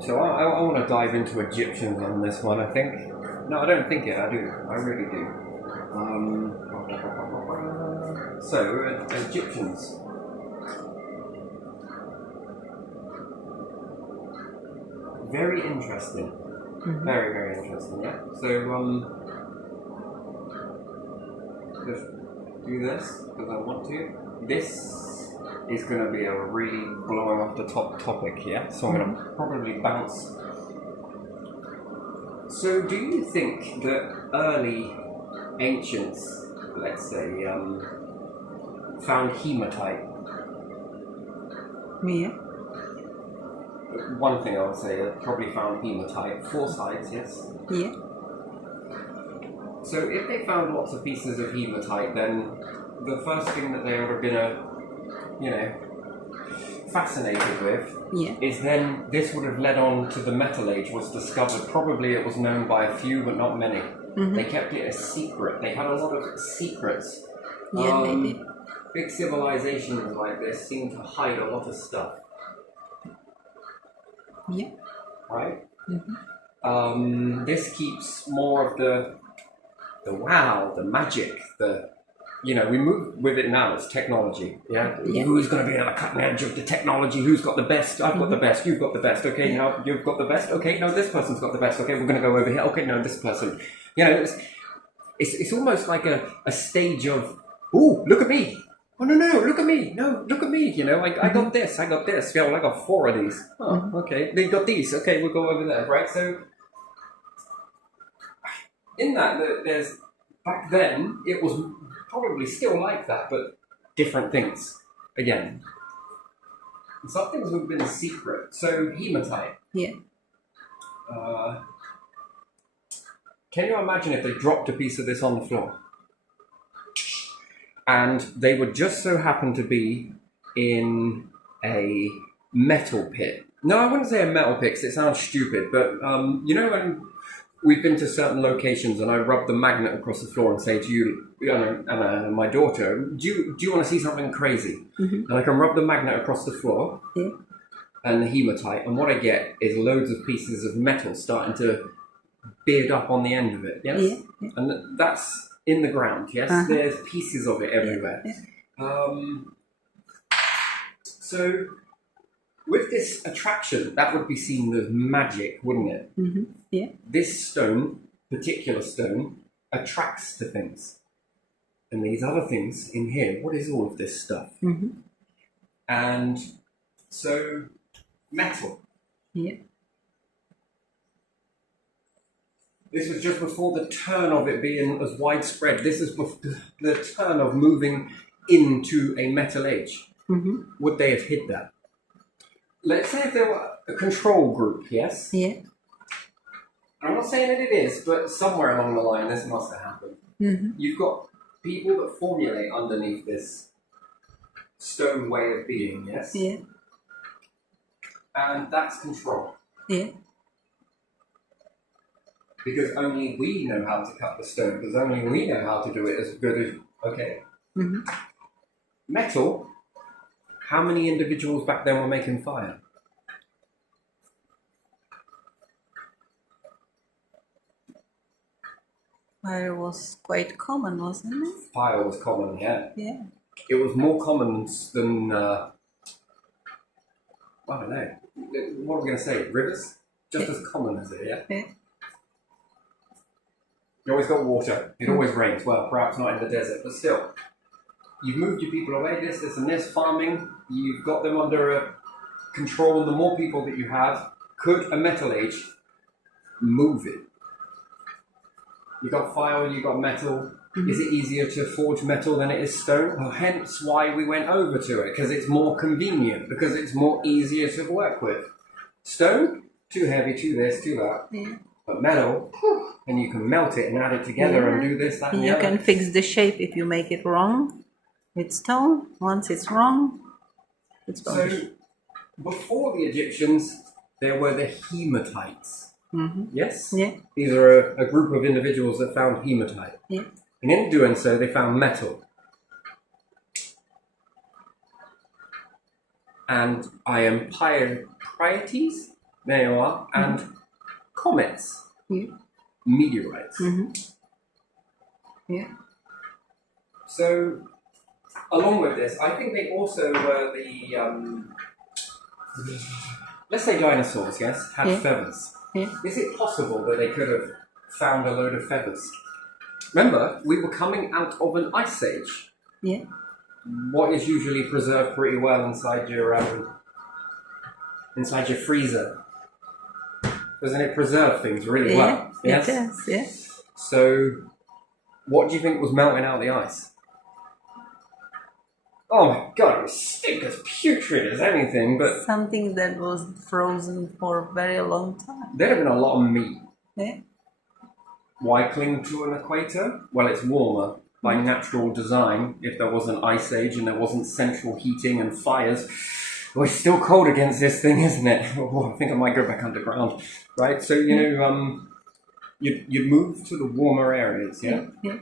So I want to dive into Egyptians on this one. I think. No, I don't think it. I do. I really do. Um, Egyptians. Very interesting. Mm-hmm. Very, very interesting. Yeah. So just do this because I want to. This is going to be a really blowing off the top topic. Yeah. So I'm going to probably bounce. So, do you think that early ancients, let's say, found hematite? Yeah. One thing I would say, probably found hematite. 4 sides, yes? Yeah. So, if they found lots of pieces of hematite, then the first thing that they would have been, fascinated with is then this would have led on to the Metal Age was discovered. Probably it was known by a few, but not many. Mm-hmm. They kept it a secret. They had a lot of secrets. Yeah, they did. Big civilizations like this seem to hide a lot of stuff. Yeah. Right? Mm-hmm. This keeps more of the wow, the magic, we move with it now. It's technology. Yeah. Who's going to be on the cutting edge of the technology? Who's got the best? I've got the best. You've got the best. Okay, now you've got the best. Okay, no, this person's got the best. Okay, we're going to go over here. Okay, no, this person. It's almost like a stage of, ooh, look at me. Oh no, look at me. No, look at me. I got this. I got this. Yeah, well, I got 4 of these. Oh, okay. They got these. Okay, we'll go over there. Right. So in that, there's back then it was probably still like that, but different things. Again, some things would have been a secret. So hematite. Yeah. Can you imagine if they dropped a piece of this on the floor? And they would just so happen to be in a metal pit. No, I wouldn't say a metal pit because it sounds stupid, but when we've been to certain locations and I rub the magnet across the floor and say to you and my daughter, do you want to see something crazy? Mm-hmm. And I can rub the magnet across the floor and the hematite, and what I get is loads of pieces of metal starting to beard up on the end of it. Yes? Yeah. And that's in the ground, yes? Uh-huh. There's pieces of it everywhere. Yeah. So with this attraction, that would be seen as magic, wouldn't it? Mm-hmm. Yeah. This particular stone, attracts to things. And these other things in here, what is all of this stuff? Mm-hmm. And so, metal. Yeah. This was just before the turn of it being as widespread. This is the turn of moving into a metal age. Mm-hmm. Would they have hid that? Let's say if there were a control group, yes? Yeah. I'm not saying that it is, but somewhere along the line this must have happened. Mm-hmm. You've got people that formulate underneath this stone way of being, yes? Yeah. And that's control. Yeah. Because only we know how to cut the stone, because only we know how to do it as good as, okay. Mm-hmm. Metal, how many individuals back then were making fire? Fire was quite common, wasn't it? Fire was common, yeah. Yeah. It was more common than, I don't know, what are we going to say, rivers? Just as common as it, yeah? Yeah. You always got water. It always rains. Well, perhaps not in the desert, but still. You've moved your people away, this and this, farming. You've got them under control. And the more people that you have, could a metal age move it? You got fire, you got metal. Mm-hmm. Is it easier to forge metal than it is stone? Well, hence why we went over to it, because it's more convenient, because it's more easier to work with. Stone, too heavy, too this, too that. Yeah. But metal, and you can melt it and add it together and do this, that, and the you other. can fix the shape if you make it wrong with stone. Once it's wrong, it's gone. So, before the Egyptians, there were the hematites. Mm-hmm. Yes? Yeah. These are a group of individuals that found hematite. Yeah. And in doing so, they found metal. And Pieties? There you are. And comets, Yeah. meteorites. Yeah. So, along with this, I think they also were let's say dinosaurs, yes, had Yeah. feathers. Yeah. Is it possible that they could have found a load of feathers? Remember, we were coming out of an ice age. Yeah. What is usually preserved pretty well inside your freezer? Doesn't it preserve things really well? Yes. It does. Yeah. So, what do you think was melting out of the ice? Oh my god, it stinks as putrid as anything, but Something that was frozen for a very long time. there'd have been a lot of meat. Yeah. Why cling to an equator? Well, it's warmer by natural design. If there was an ice age and there wasn't central heating and fires, well, it's still cold against this thing, isn't it? Oh, I think I might go back underground, right? So you'd move to the warmer areas, yeah. Yeah.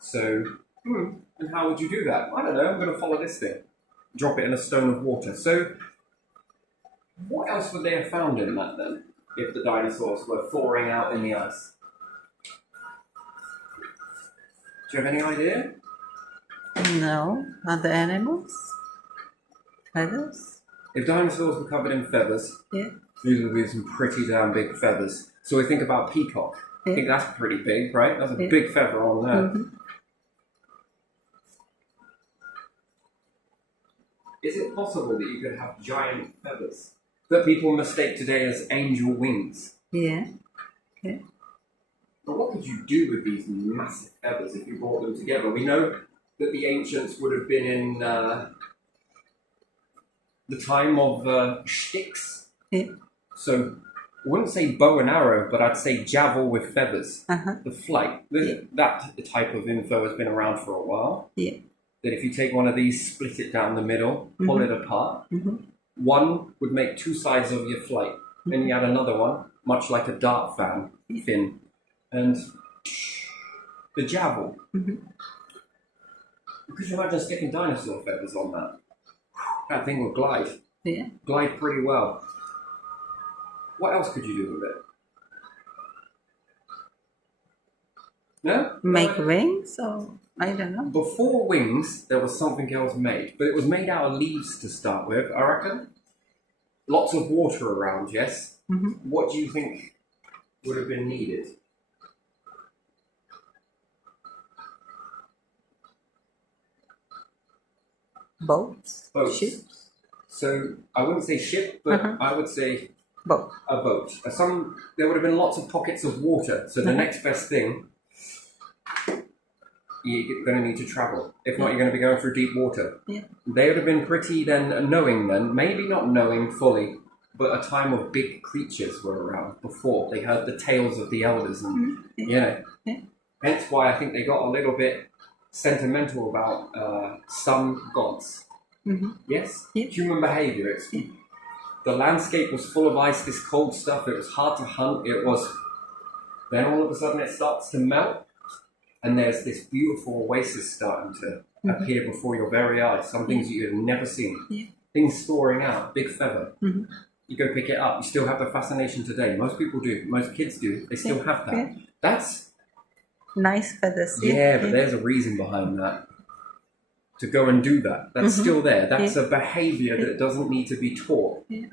So, and how would you do that? I don't know. I'm going to follow this thing. Drop it in a stone of water. So, what else would they have found in that then? If the dinosaurs were thawing out in the ice? Do you have any idea? No. Other animals? Feathers? If dinosaurs were covered in feathers, Yeah. these would be some pretty damn big feathers. So we think about peacock. I think that's pretty big, right? That's a big feather on there. Is it possible that you could have giant feathers that people mistake today as angel wings? Yeah. Yeah. But what could you do with these massive feathers if you brought them together? We know that the ancients would have been in the time of sticks. Yeah. So I wouldn't say bow and arrow, but I'd say javel with feathers. Uh-huh. The flight. That type of info has been around for a while. Yeah. That if you take one of these, split it down the middle, pull it apart, one would make two sides of your flight. Then you add another one, much like a dart fin, and the javel. Could you imagine sticking dinosaur feathers on that? That thing would glide. Yeah. Glide pretty well. What else could you do with it? No? Make wings or I don't know. Before wings, there was something else made, but it was made out of leaves to start with, I reckon. Lots of water around, yes? What do you think would have been needed? Boats? Boats. Ships? So, I wouldn't say ship, but I would say a boat. There would have been lots of pockets of water, so the next best thing, you're going to need to travel. If not, you're going to be going through deep water. Yeah. They would have been pretty knowing then, maybe not knowing fully, but a time of big creatures were around before. They heard the tales of the elders and, hence why I think they got a little bit sentimental about some gods. Yes? Yeah. Human behavior. The landscape was full of ice, this cold stuff. It was hard to hunt. Then all of a sudden it starts to melt. And there's this beautiful oasis starting to appear before your very eyes. Some things that you have never seen. Yeah. Things soaring out, big feather. You go pick it up. You still have the fascination today. Most people do. Most kids do. They still have that. Yeah. That's... Nice feathers. Yeah, but there's a reason behind that. To go and do that. That's still there. That's a behavior that doesn't need to be taught. Yeah.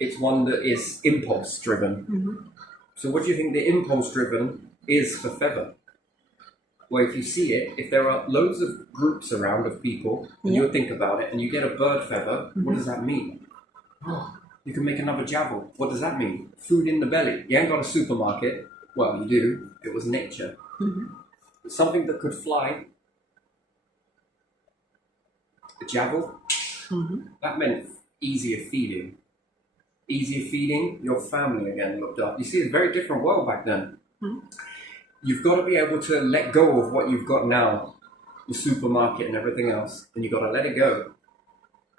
It's one that is impulse-driven. So what do you think the impulse-driven is for feather? Well, if you see it, if there are loads of groups around of people, and you think about it, and you get a bird feather, what does that mean? Oh, you can make another javel. What does that mean? Food in the belly. You ain't got a supermarket. Well, you do. It was nature. Something that could fly. A javel. That meant easier feeding. Easier feeding, your family again looked up. You see, it's a very different world back then. You've got to be able to let go of what you've got now, the supermarket and everything else, and you've got to let it go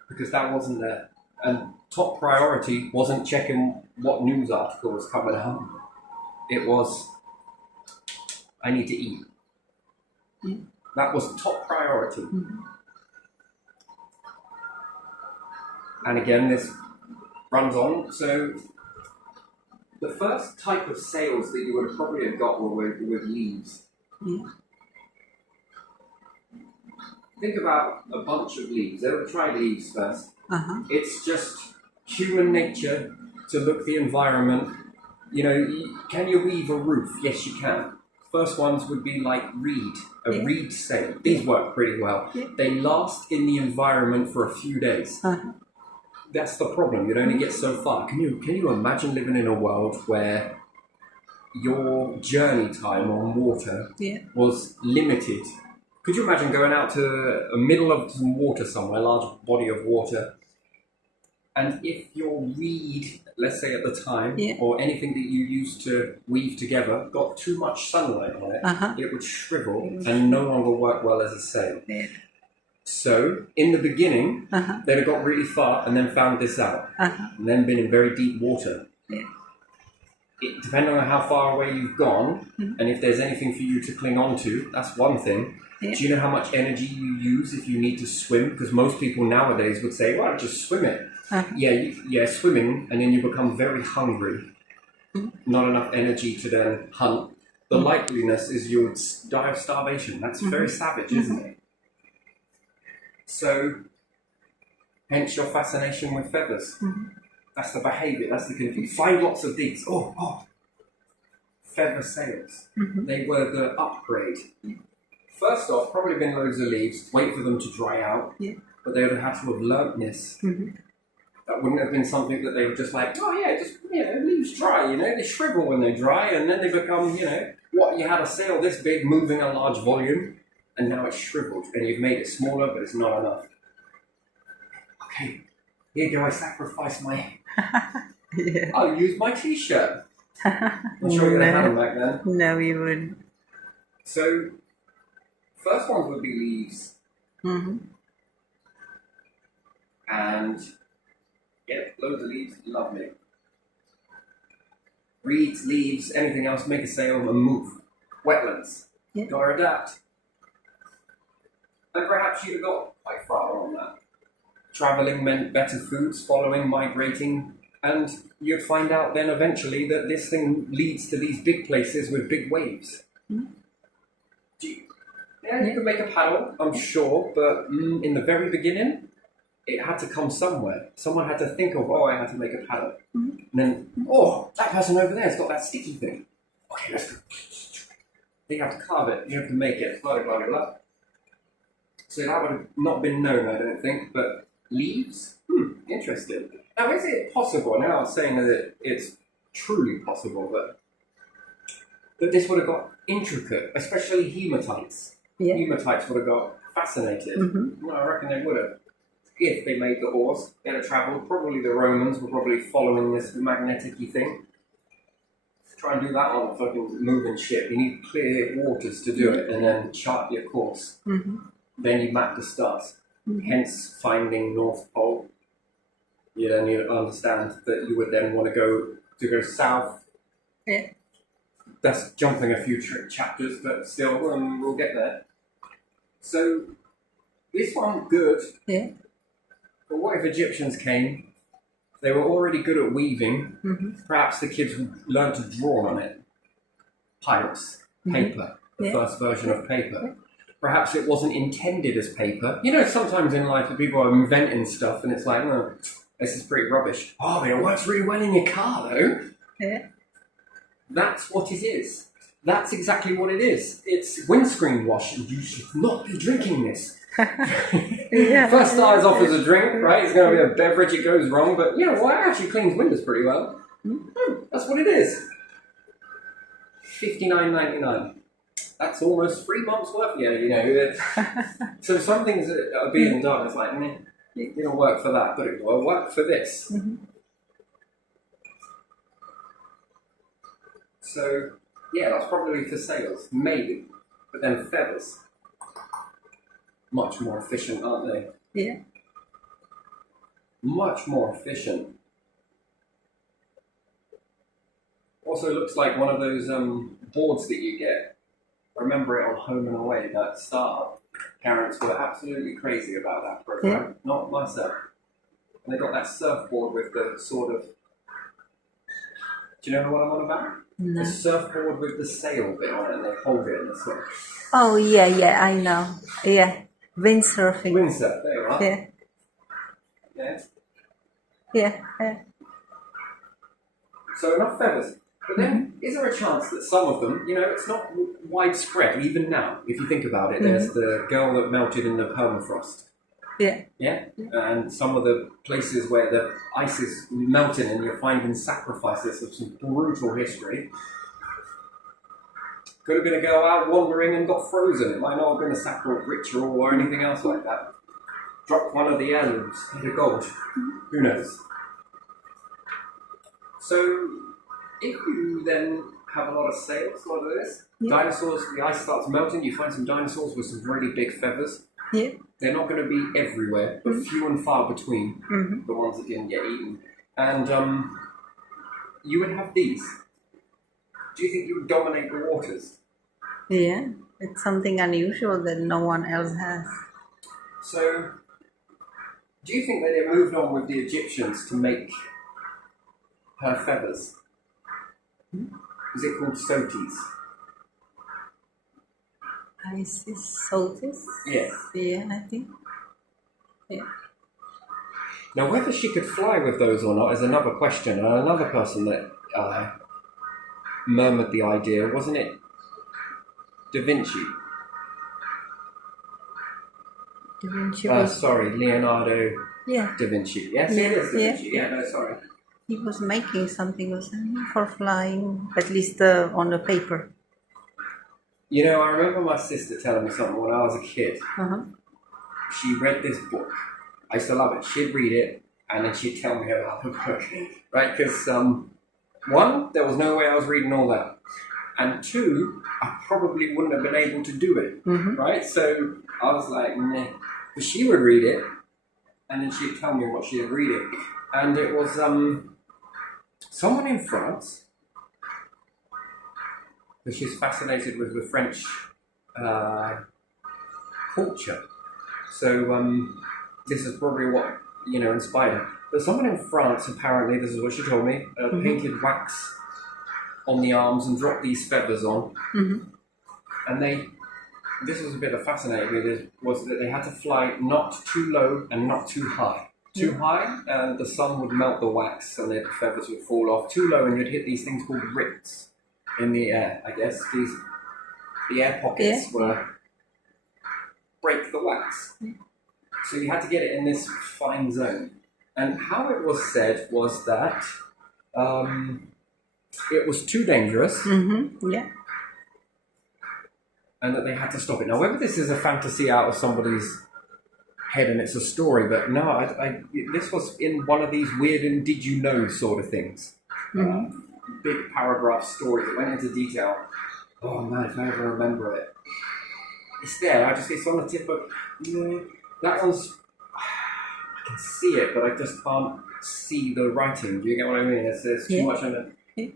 because that wasn't there. And top priority wasn't checking what news article was coming out. It was, I need to eat. That was top priority. And again, this runs on. So the first type of sails that you would have probably have got were with leaves. Yeah. Think about a bunch of leaves. Ever try leaves first? Uh-huh. It's just human nature to look at the environment. You know, can you weave a roof? Yes, you can. First ones would be like reed, reed sail. These work pretty well. Yeah. They last in the environment for a few days. Uh-huh. That's the problem. You'd only get so far. Can you imagine living in a world where your journey time on water was limited? Could you imagine going out to a middle of some water somewhere, a large body of water, and if your reed, let's say at the time, or anything that you used to weave together, got too much sunlight on it, it would shrivel and no longer work well as a sail. Yeah. So, in the beginning, they'd have got really far and then found this out, and then been in very deep water. Yeah. Depending on how far away you've gone, and if there's anything for you to cling on to, that's one thing. Yeah. Do you know how much energy you use if you need to swim? Because most people nowadays would say, well, just swim it. Yeah, swimming, and then you become very hungry. Not enough energy to then hunt. The likeliness is you would die of starvation. That's very savage, isn't it? So, hence your fascination with feathers. That's the behaviour, that's the confusion. Find lots of these. Feather sails. They were the upgrade. First off, probably been loads of leaves, wait for them to dry out, but they would have had to have learnt this. That wouldn't have been something that they were just like, leaves dry, they shrivel when they dry, and then they become, what, you had a sail this big moving a large volume, and now it's shriveled, and you've made it smaller, but it's not enough. Okay, here go, I sacrifice my... I'll use my t-shirt. I'm sure you would have had them back then. No, you wouldn't. So, first ones would be leaves. And, loads of leaves, lovely. Reeds, leaves, anything else, make a sail and move. Wetlands, gotta adapt. And perhaps you'd have got quite far on that. Travelling meant better foods, following, migrating, and you'd find out then eventually that this thing leads to these big places with big waves. You could make a paddle, I'm sure, but in the very beginning, it had to come somewhere. Someone had to think of, I had to make a paddle. And then, that person over there has got that sticky thing. Okay, let's go. You have to carve it, you have to make it, blah, blah, blah. So that would have not been known, I don't think, but leaves? Interesting. Now, is it possible, now I'm saying that it's truly possible, that this would have got intricate, especially hematites. Hematites would have got fascinated. I reckon they would have. If they made the oars, they'd have travelled. Probably the Romans were probably following this magnetic-y thing. Try and do that on a fucking moving ship. You need clear waters to do it, and then chart your course. Then you map the stars. Hence, finding North Pole. You then need to understand that you would then want to go south. That's jumping a few chapters, but still, we'll get there. So, this one, good. But what if Egyptians came? They were already good at weaving. Perhaps the kids learned to draw on it. Pirates, paper, the first version of paper. Perhaps it wasn't intended as paper. Sometimes in life people are inventing stuff and it's like, this is pretty rubbish. But it works really well in your car though. That's what it is. That's exactly what it is. It's windscreen wash and you should not be drinking this. First starts off as a drink, right? It's going to be a beverage, it goes wrong, but it actually cleans windows pretty well. That's what it is. $59.99. That's almost 3 months worth. So some things that are being done, it's like, it didn't work for that, but it will work for this. So, that's probably for sails, maybe. But then feathers. Much more efficient, aren't they? Much more efficient. Also looks like one of those boards that you get. I remember it on Home and Away, that startup. Parents were absolutely crazy about that program. Not myself. And they got that surfboard with the sort of. Do you know what I'm on about? No. The surfboard with the sail bit on it, and they hold it and it's sort of. Oh, yeah, I know. Yeah. Windsurfing. Windsurf, there you are. Yeah. Yeah. So enough feathers. But then, is there a chance that some of them, it's not widespread, even now, if you think about it. There's the girl that melted in the permafrost. Yeah. Yeah? And some of the places where the ice is melting and you're finding sacrifices of some brutal history. Could have been a girl out wandering and got frozen. It might not have been a sacred ritual or anything else like that. Dropped one of the heirlooms, hit a gold. Who knows? So, if you then have a lot of sails, a lot of this, dinosaurs, the ice starts melting, you find some dinosaurs with some really big feathers. Yeah. They're not going to be everywhere, but few and far between, the ones that didn't get eaten. And you would have these. Do you think you would dominate the waters? Yeah. It's something unusual that no one else has. So, do you think that they moved on with the Egyptians to make her feathers? Is it called Sotis? Isis Sotis? Yes. Yeah, I think. Yeah. Now, whether she could fly with those or not is another question. And another person that murmured the idea, wasn't it Da Vinci? Da Vinci was... Sorry, Leonardo Yeah. da Vinci. Yes, it is Da Vinci. Yeah, no, sorry. He was making something, wasn't he, for flying, at least on the paper. I remember my sister telling me something when I was a kid. She read this book. I used to love it. She'd read it, and then she'd tell me about the book. Right? Because, one, there was no way I was reading all that. And two, I probably wouldn't have been able to do it. Right? So I was like, nah. But she would read it, and then she'd tell me what she had read it. And it was someone in France. But she's fascinated with the French culture. So this is probably what, inspired her. But someone in France, apparently, this is what she told me, painted wax on the arms and dropped these feathers on. And this was a bit of fascinating, was that they had to fly not too low and not too high. Too high, and the sun would melt the wax and the feathers would fall off. Too low, and you'd hit these things called ricks in the air, I guess. The air pockets break the wax. So you had to get it in this fine zone. And how it was said was that it was too dangerous. Yeah. And that they had to stop it. Now, whether this is a fantasy out of somebody's head and it's a story, but no, this was in one of these weird and did you know sort of things. Big paragraph stories that went into detail. Oh man, if I ever remember it. It's there, it's on the tip of... that one's... I can see it, but I just can't see the writing. Do you get what I mean? There's too much on it.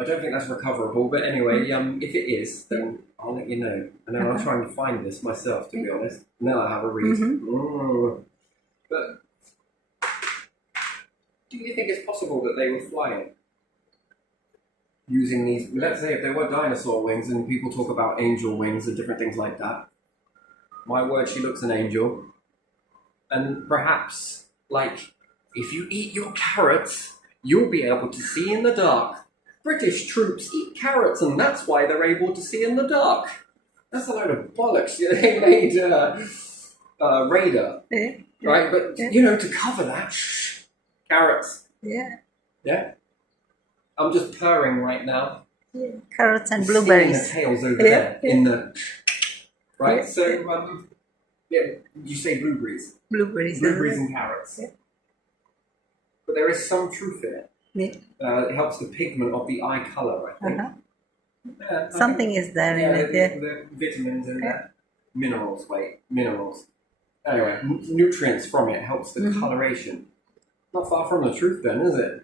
I don't think that's recoverable, but anyway, if it is, then I'll let you know. And then I'll try and find this myself, to be honest. And then I'll have a read. But do you think it's possible that they were flying? Using these, let's say if there were dinosaur wings and people talk about angel wings and different things like that. My word, she looks an angel. And perhaps, if you eat your carrots, you'll be able to see in the dark. British troops eat carrots, and that's why they're able to see in the dark. That's a load of bollocks. They made radar, right? But to cover that, carrots. Yeah. I'm just purring right now. Carrots and blueberries. The tails over there in the right. So you say blueberries. Blueberries and carrots. But there is some truth in it. It helps the pigment of the eye colour, I think. Something is there in it, the vitamins and minerals. Anyway, nutrients from it helps the coloration. Not far from the truth then, is it?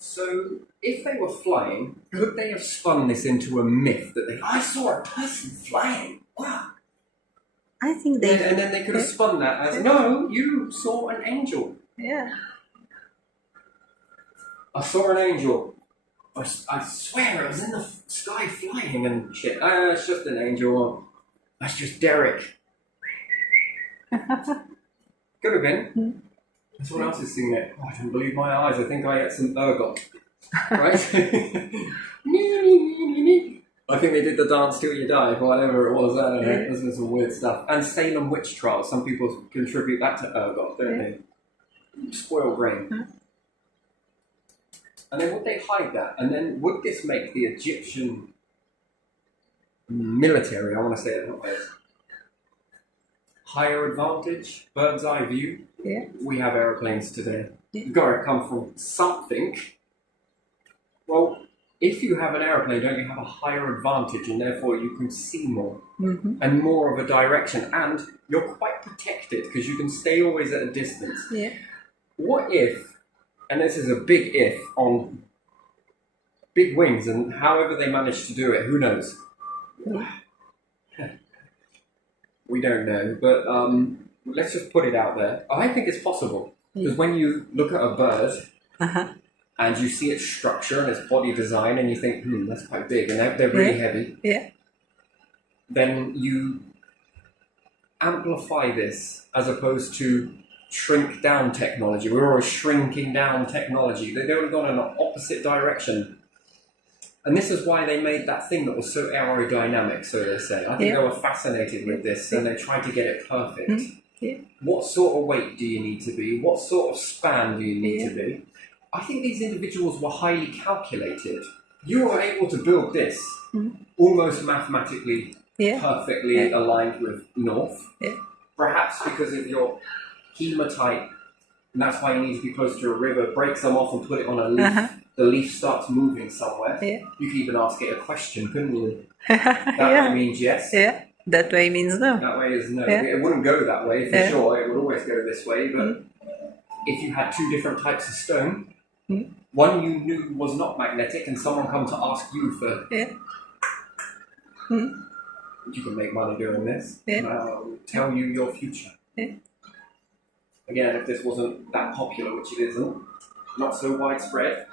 So, if they were flying, could they have spun this into a myth that I saw a person flying? Wow. I think they. And then they could have spun that as, no, you saw an angel. Yeah. I saw an angel. I swear it was in the sky flying and shit. It's just an angel. That's just Derek. Could have been. Someone else has seen it. Oh, I don't believe my eyes. I think I ate some ergot. Right? I think they did the dance till you die, whatever it was. I don't know. It was some weird stuff. And Salem witch trials. Some people contribute that to ergot, don't they? Spoiled brain. And then would they hide that? And then would this make the Egyptian military, I want to say it that way, higher advantage, bird's eye view? Yeah. We have aeroplanes today. Yeah. You've got to come from something. Well, if you have an aeroplane, don't you have a higher advantage, and therefore you can see more and more of a direction, and you're quite protected because you can stay always at a distance. Yeah. What if, and this is a big if, on big wings, and however they manage to do it, who knows? We don't know, but let's just put it out there. I think it's possible, because when you look at a bird and you see its structure and its body design, and you think, that's quite big, and they're really heavy, then you amplify this as opposed to shrink down technology. We're always shrinking down technology. They've only gone in an opposite direction. And this is why they made that thing that was so aerodynamic, so they say. I think they were fascinated with this, and they tried to get it perfect. What sort of weight do you need to be? What sort of span do you need to be? I think these individuals were highly calculated. You were able to build this almost mathematically perfectly aligned with north. Perhaps because of your hematite, and that's why you need to be close to a river, break some off and put it on a leaf. The leaf starts moving somewhere. You could even ask it a question, couldn't you? That way means yes. That way means no. That way is no. It wouldn't go that way for sure. It would always go this way. But if you had two different types of stone, one you knew was not magnetic, and someone come to ask you for, you can make money doing this. I'll tell you your future. Again, if this wasn't that popular, which it isn't, not so widespread.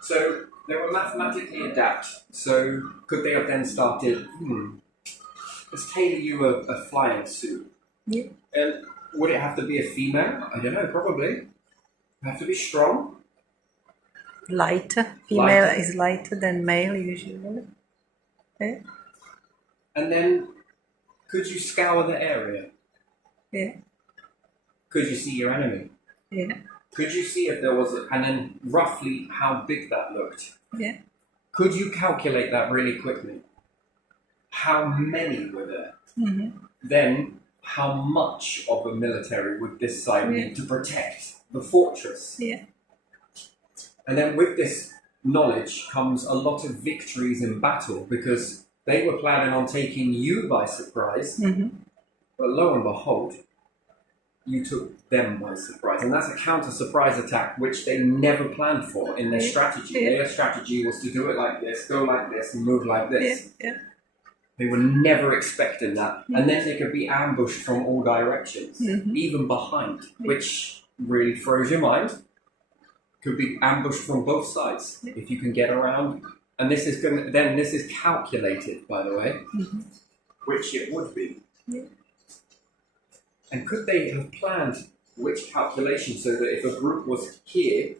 So they were mathematically adapt. So could they have then started, let's tailor you a flying suit. And would it have to be a female? I don't know, probably. It have to be strong. Lighter. Female is lighter than male usually. And then, could you scour the area? Could you see your enemy? Could you see if there was, and then roughly how big that looked? Could you calculate that really quickly? How many were there? Then, how much of a military would this side need to protect the fortress? And then with this knowledge comes a lot of victories in battle, because they were planning on taking you by surprise, but lo and behold, you took them by surprise. And that's a counter-surprise attack, which they never planned for in their strategy. Their strategy was to do it like this, go like this, and move like this. They were never expecting that. And then they could be ambushed from all directions, even behind, which really throws your mind. Could be ambushed from both sides, if you can get around. And this is this is calculated, by the way, which it would be. And could they have planned which calculation so that if a group was here,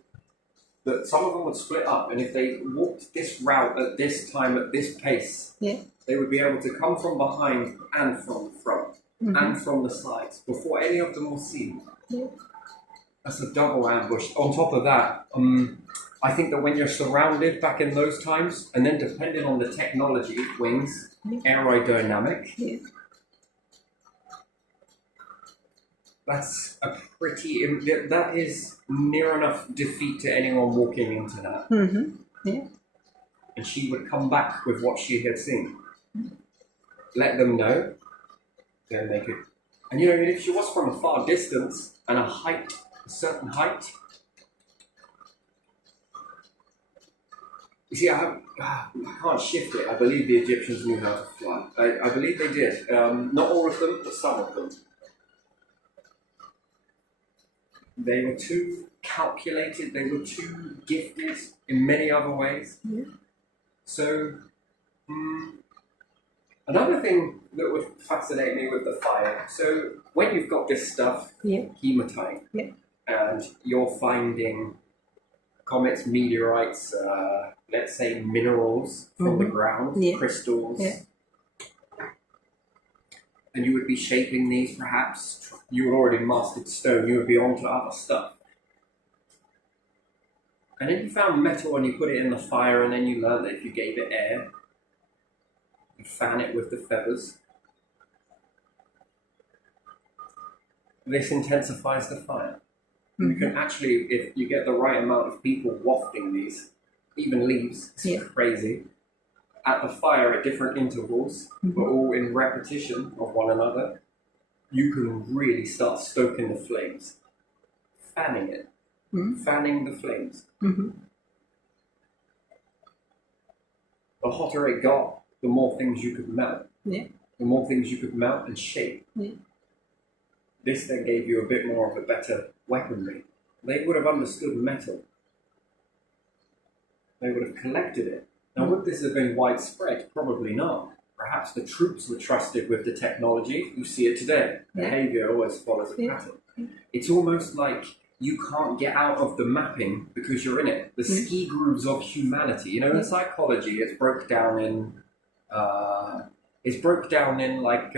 that some of them would split up, and if they walked this route at this time, at this pace, they would be able to come from behind and from the front and from the sides before any of them were seen. That's a double ambush. On top of that, I think that when you're surrounded back in those times, and then depending on the technology, wings, aerodynamic, that's a pretty, that is near enough defeat to anyone walking into that. And she would come back with what she had seen. Let them know, then they could. And you know, if she was from a far distance and a certain height, You see, I can't shift it. I believe the Egyptians knew how to fly. I believe they did. Not all of them, but some of them. They were too calculated. They were too gifted in many other ways. Yeah. So, another thing that would fascinate me with the fire. So, when you've got this stuff, Yeah. hematite, Yeah. and you're finding comets, meteorites, let's say minerals from the ground, Yeah. crystals, Yeah. and you would be shaping these perhaps. You had already mastered stone, you would be onto other stuff. And then you found metal and you put it in the fire, and then you learned that if you gave it air, you fan it with the feathers. This intensifies the fire. You can actually, if you get the right amount of people wafting these, even leaves, it's Yeah. crazy, at the fire at different intervals, but all in repetition of one another, you can really start stoking the flames. Fanning it. Fanning the flames. The hotter it got, the more things you could melt. Yeah. The more things you could melt and shape. Yeah. This then gave you a bit more of a better weaponry. They would have understood metal. They would have collected it. Now, would this have been widespread? Probably not. Perhaps the troops were trusted with the technology. You see it today. Yeah. Behavior always follows a Yeah. pattern. It's almost like you can't get out of the mapping because you're in it. The ski grooves of humanity. You know, in psychology, it's broke down in like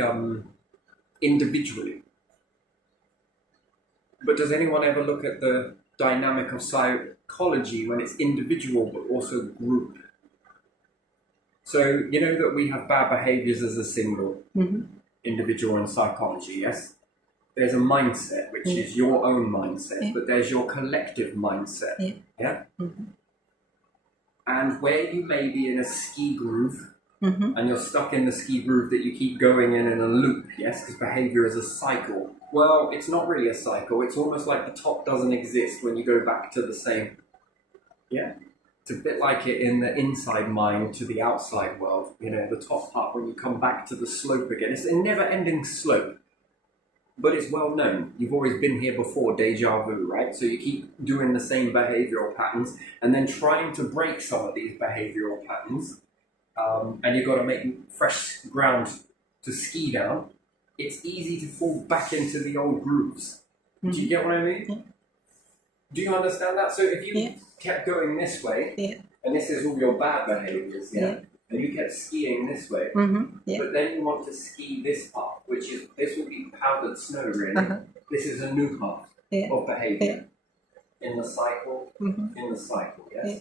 individually. But does anyone ever look at the dynamic of psychology when it's individual but also group? So, you know that we have bad behaviors as a single individual in psychology, yes? There's a mindset, which is your own mindset, but there's your collective mindset, yeah? And where you may be in a ski groove, and you're stuck in the ski groove that you keep going in a loop, yes, because behavior is a cycle. Well, it's not really a cycle. It's almost like the top doesn't exist when you go back to the same. Yeah? It's a bit like it in the inside mind to the outside world. You know, the top part, when you come back to the slope again. It's a never-ending slope. But it's well known. You've always been here before, deja vu, right? So you keep doing the same behavioral patterns and then trying to break some of these behavioral patterns. And you've got to make fresh ground to ski down. It's easy to fall back into the old grooves. Do you get what I mean? Yeah. Do you understand that? So if you kept going this way, and this is all your bad behaviors, and you kept skiing this way, but then you want to ski this path, which is, this would be powdered snow, really. This is a new path of behavior in the cycle, yes?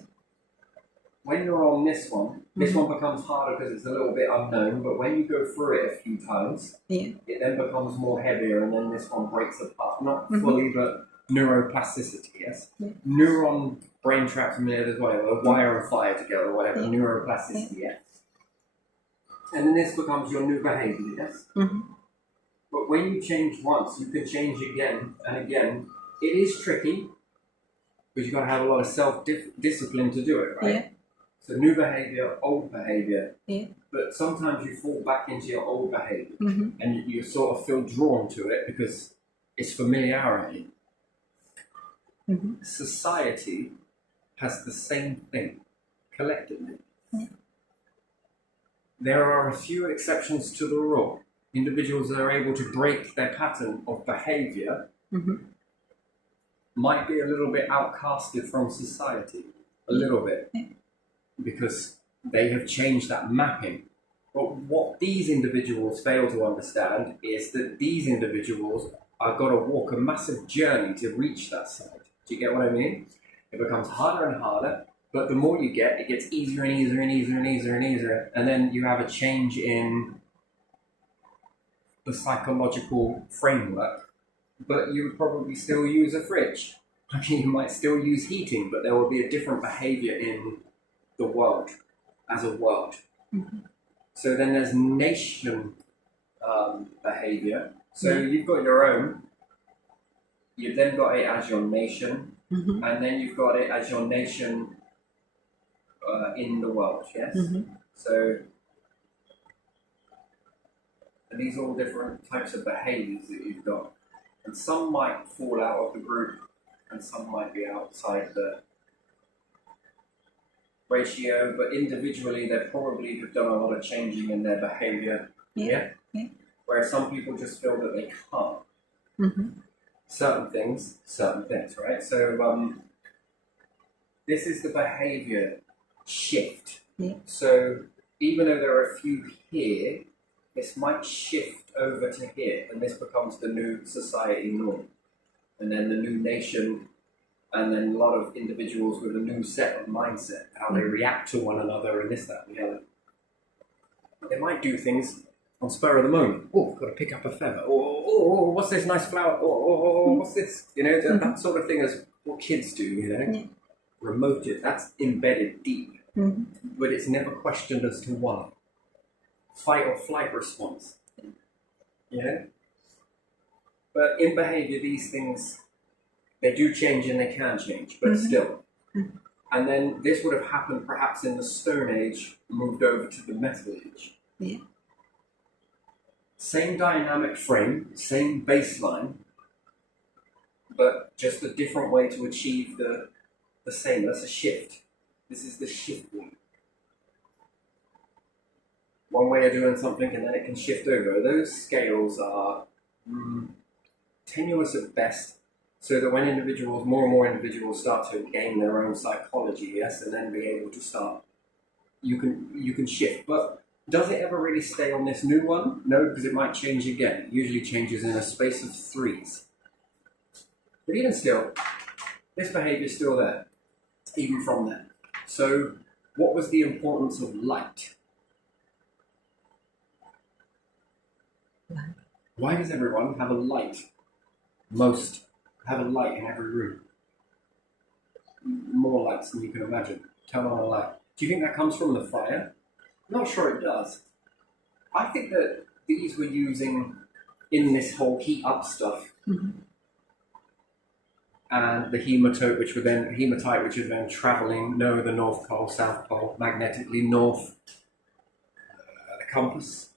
When you're on this one becomes harder because it's a little bit unknown, but when you go through it a few times, it then becomes more heavier, and then this one breaks apart. Not fully, but neuroplasticity, yes? Neuron brain traps, whatever, wire and fire together, whatever, neuroplasticity, yes? And then this becomes your new behavior, yes? But when you change once, you can change again and again. It is tricky, because you've got to have a lot of self-discipline to do it, right? So new behavior, old behavior. But sometimes you fall back into your old behavior and you sort of feel drawn to it because it's familiarity. Society has the same thing, collectively. There are a few exceptions to the rule. Individuals that are able to break their pattern of behavior might be a little bit outcasted from society, a little bit. Because they have changed that mapping. But what these individuals fail to understand is that these individuals are got to walk a massive journey to reach that side. Do you get what I mean? It becomes harder and harder, but the more you get, it gets easier and easier and easier and easier and easier. And then you have a change in the psychological framework, but you would probably still use a fridge. I mean, you might still use heating, but there will be a different behavior in the world as a world. So then there's nation behavior. So you've got your own, you've then got it as your nation, and then you've got it as your nation in the world, yes? So and these are all different types of behaviors that you've got. And some might fall out of the group, and some might be outside the ratio, but individually they probably have done a lot of changing in their behavior. Yeah. Whereas some people just feel that they can't. Certain things, right? So this is the behavior shift. Yeah. So even though there are a few here, this might shift over to here, and this becomes the new society norm. And then the new nation, and then a lot of individuals with a new set of mindset, how they react to one another, and this, that, and the other. They might do things on spur of the moment. Oh, got to pick up a feather. Oh, what's this nice flower? Oh, what's this? You know, that sort of thing is what kids do, you know. Yeah. Remote it, that's embedded deep. But it's never questioned as to why. Fight or flight response. You know? But in behavior, these things, they do change and they can change, but still. And then this would have happened perhaps in the Stone Age, moved over to the Metal Age. Yeah. Same dynamic frame, same baseline, but just a different way to achieve the same. That's a shift. This is the shift one. One way of doing something and then it can shift over. Those scales are tenuous at best, so that when more and more individuals start to gain their own psychology, yes, and then be able to start, you can shift. But does it ever really stay on this new one? No, because it might change again. It usually changes in a space of 3s. But even still, this behavior is still there, even from there. So what was the importance of light? Why does everyone have a light? Most have a light in every room. More lights than you can imagine. Turn on a light. Do you think that comes from the fire? I'm not sure it does. I think that these were using in this whole heat up stuff. And the hematite, which was then traveling the North Pole, South Pole, magnetically north. The compass.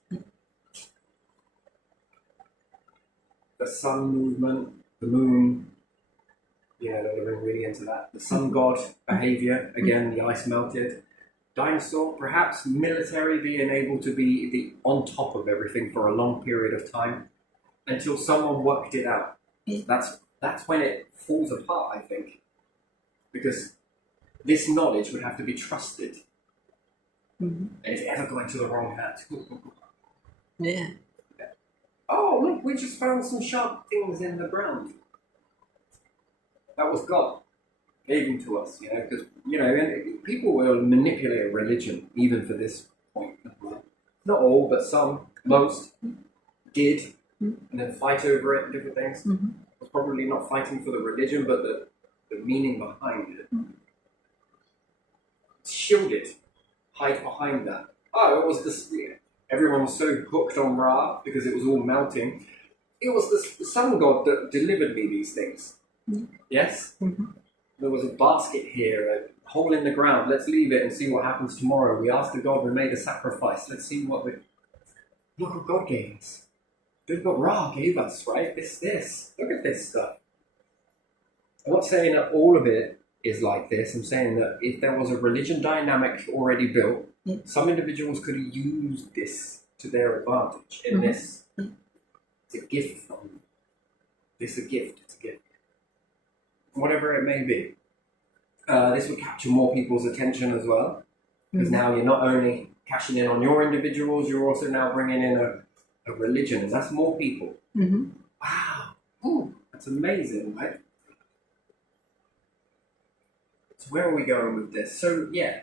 The sun movement, the moon, yeah, they were really into that. The sun god behavior, again, the ice melted. Dinosaur, perhaps military being able to be on top of everything for a long period of time until someone worked it out. That's when it falls apart, I think, because this knowledge would have to be trusted. And it's ever going to the wrong hands. Yeah. Oh, look, we just found some sharp things in the ground. That was God. Gave them to us, you know, because, you know, and people will manipulate religion even for this point. Not all, but some, most, did, and then fight over it and different things. Was probably not fighting for the religion, but the meaning behind it. Shield it. Hide behind that. Oh, it was this... Everyone was so hooked on Ra because it was all melting. It was the sun god that delivered me these things. Yes? There was a basket here, a hole in the ground. Let's leave it and see what happens tomorrow. We asked the god, we made a sacrifice. Let's see what we... Look what God gave us. Look what Ra gave us, right? This. Look at this stuff. I'm not saying that all of it is like this. I'm saying that if there was a religion dynamic already built, some individuals could have used this to their advantage in this. It's a gift from them. It's a gift. Whatever it may be. This would capture more people's attention as well. Because now you're not only cashing in on your individuals, you're also now bringing in a religion. And that's more people. Wow. Ooh, that's amazing, right? So where are we going with this? So, yeah.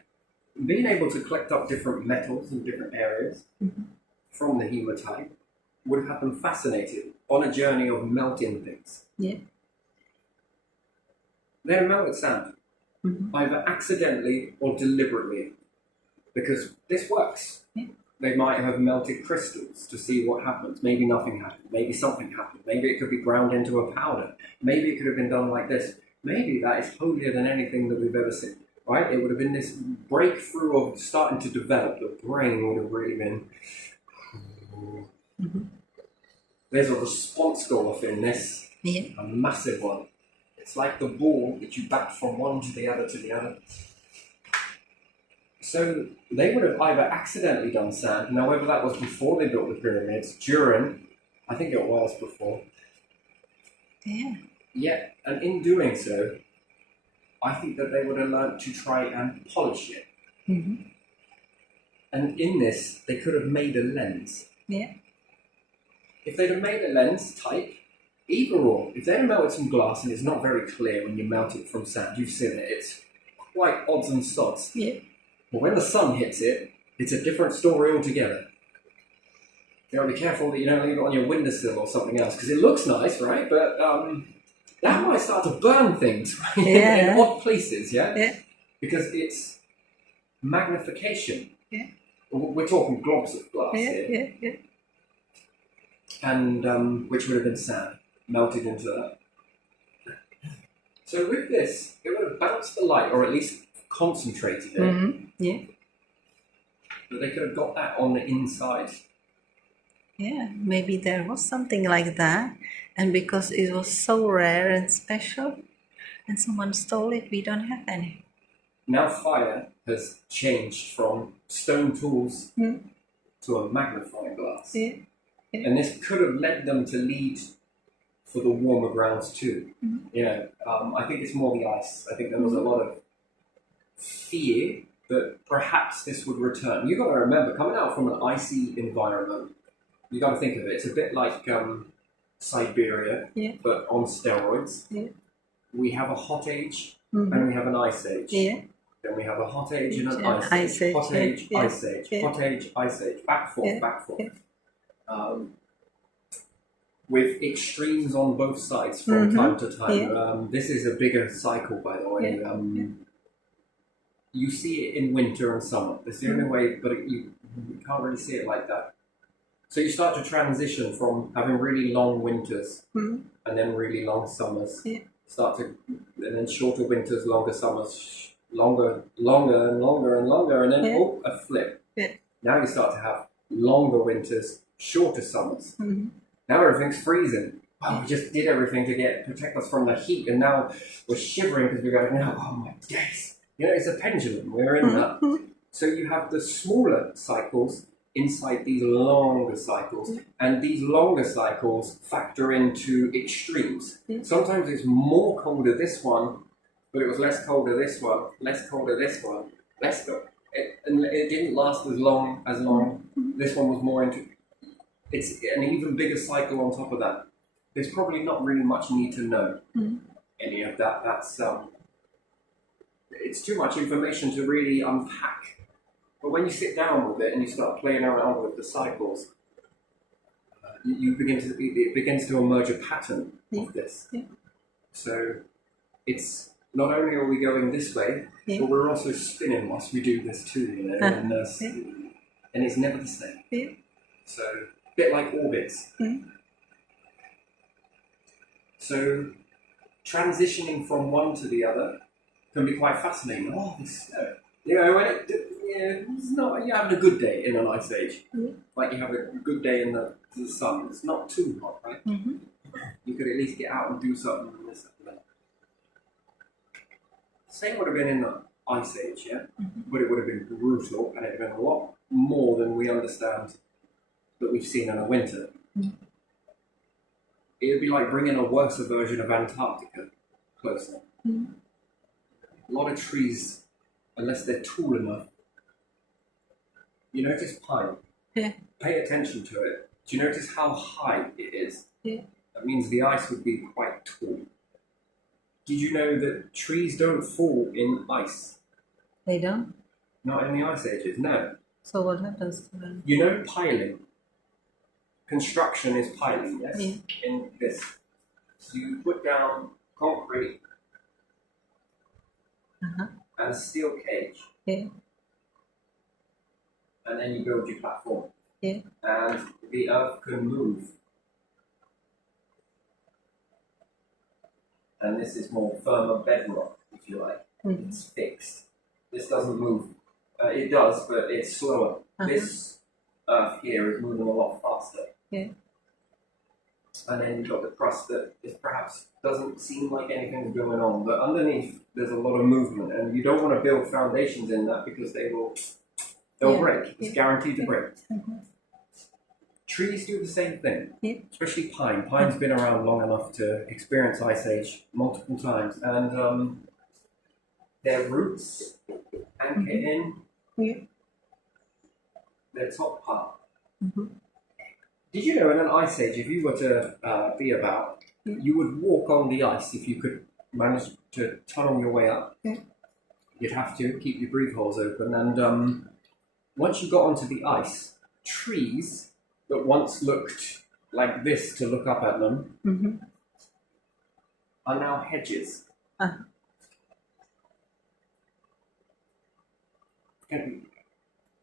Being able to collect up different metals in different areas from the hematite would have had them fascinated on a journey of melting things. Yeah. They're melted sand, either accidentally or deliberately, because this works. They might have melted crystals to see what happens. Maybe nothing happened. Maybe something happened. Maybe it could be ground into a powder. Maybe it could have been done like this. Maybe that is holier than anything that we've ever seen. right? It would have been this breakthrough of starting to develop. The brain would have really been. Mm-hmm. There's a response goal off in this, Yeah. a massive one. It's like the ball that you bat from one to the other to the other. So they would have either accidentally done sand, now whether that was before they built the pyramids, during, I think it was before. Yeah. Yeah, and in doing so, I think that they would have learned to try and polish it. Mm-hmm. And in this, they could have made a lens. Yeah. If they'd have made a lens type, either or, if they had melted some glass and it's not very clear when you melt it from sand, you've seen it, it's quite odds and sods. Yeah. But when the sun hits it, it's a different story altogether. You gotta be careful that you don't leave it on your windowsill or something else, because it looks nice, right? But that might start to burn things, right? Yeah. In odd places, yeah? Yeah. Because it's magnification. Yeah. We're talking globs of glass Yeah. here. Yeah. Yeah. And which would have been sand, melted into that. So with this, it would have bounced the light, or at least concentrated it, Mm-hmm. Yeah. but they could have got that on the inside. Yeah. Maybe there was something like that, and because it was so rare and special, and someone stole it, we don't have any. Now fire has changed from stone tools Mm. to a magnifying glass. Yeah. And this could have led them to lead for the warmer grounds too. Mm-hmm. You know, I think it's more the ice. I think there was a lot of fear that perhaps this would return. You've got to remember, coming out from an icy environment, you got to think of it. It's a bit like Siberia, Yeah. but on steroids. Yeah. We have a hot age Mm-hmm. and we have an ice age. Yeah. Then we have a hot age and an Yeah, ice age. Hot age, yeah, ice age. yeah. Hot age, ice age. Back, forth, Yeah, back, forth. yeah. With extremes on both sides from Mhm, time to time. yeah. This is a bigger cycle, by the way. You see it in winter and summer. It's the only way, but you can't really see it like that. So you start to transition from having really long winters Mhm. and then really long summers. Yeah. And then shorter winters, longer summers, longer and longer and longer, and then Yeah. a flip. Yeah. Now you start to have longer winters, shorter summers. Mhm. Now everything's freezing. Oh, we just did everything to protect us from the heat, and now we're shivering because we're going, oh my days. You know, it's a pendulum. We're in that. So you have the smaller cycles inside these longer cycles, and these longer cycles factor into extremes. Yeah. Sometimes it's more colder this one, but it was less colder this one, less colder this one, less cold. And it didn't last as long. This one was more into. It's an even bigger cycle on top of that. There's probably not really much need to know any of that. That's it's too much information to really unpack. But when you sit down with it and you start playing around with the cycles, it begins to emerge a pattern of this. Yeah. So it's not only are we going this way, Yeah. but we're also spinning whilst we do this too, you know, and it's never the same. Yeah. So a bit like orbits. So transitioning from one to the other can be quite fascinating. Oh, this, you know, when it's not, you're having a good day in an ice age, like you have a good day in the sun. It's not too hot, right? Mhm. You could at least get out and do something. And this and that. Same would have been in the ice age, yeah, but it would have been brutal, and it would have been a lot more than we understand that we've seen in a winter. It would be like bringing a worse version of Antarctica closer. A lot of trees, unless they're tall enough. You notice pine? Yeah. Pay attention to it. Do you notice how high it is? Yeah. That means the ice would be quite tall. Did you know that trees don't fall in ice? They don't. Not in the ice ages, no. So what happens to them? You know piling? Construction is piling, yes? Yeah. In this. So you put down concrete Uh-huh. and a steel cage, Yeah. and then you build your platform. Yeah. And the earth can move. And this is more firmer bedrock, if you like. It's fixed. this doesn't move. It does, but it's slower. This Earth here is moving a lot faster. Yeah. And then you've got the crust that is perhaps doesn't seem like anything's going on, but underneath there's a lot of movement, and you don't want to build foundations in that because they'll break. It's guaranteed to break. Trees do the same thing, especially pine. Pine's been around long enough to experience Ice Age multiple times, and their roots anchor in their top part. Did you know in an Ice Age, if you were to be about, you would walk on the ice if you could manage to tunnel your way up? You'd have to keep your breathe holes open, and once you got onto the ice, trees that once looked like this to look up at them are now hedges.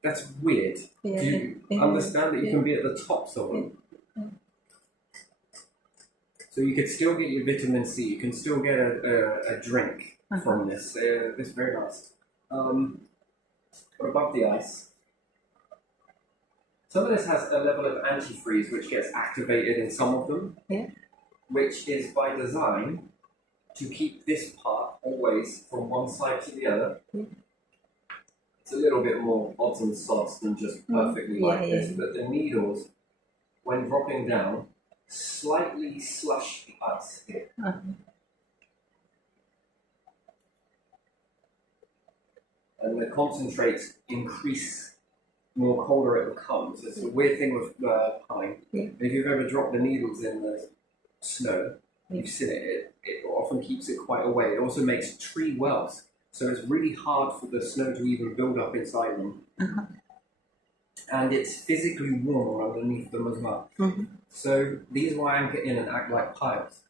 That's weird. Do you understand that you can be at the tops of them? So you could still get your vitamin C. You can still get a drink from this. This is very nice. But above the ice, some of this has a level of antifreeze which gets activated in some of them, which is by design to keep this part always from one side to the other. It's a little bit more odds and sods than just perfectly like this, but the needles, when dropping down, slightly slush the ice here. And the concentrates increase more colder it becomes. It's a weird thing with pine. If you've ever dropped the needles in the snow, you've seen it, it often keeps it quite away. It also makes tree wells. So it's really hard for the snow to even build up inside them. And it's physically warm underneath them as well. So these will anchor in and act like piles.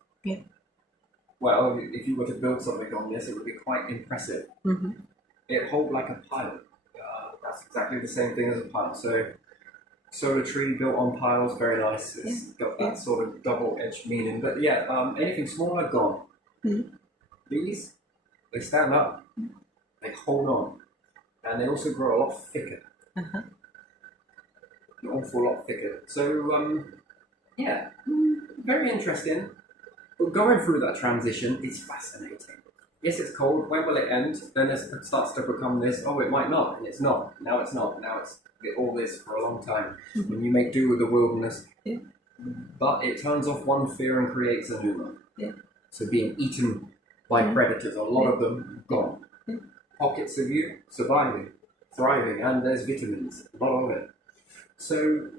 Well, if you were to build something on this, it would be quite impressive. It holds like a pile. That's exactly the same thing as a pile. So solar tree built on piles, very nice. It's got that sort of double-edged meaning. But yeah, anything smaller, gone. These, they stand up. They hold on, and they also grow a lot thicker. An awful lot thicker. So, yeah, very interesting. But going through that transition is fascinating. Yes, it's cold. When will it end? Then it starts to become this. Oh, it might not, and it's not. Now it's not. Now it's all this for a long time. And you make do with the wilderness. But it turns off one fear and creates a new one. So being eaten by predators, a lot of them gone. Pockets of you surviving, thriving, and there's vitamins, a lot of it. So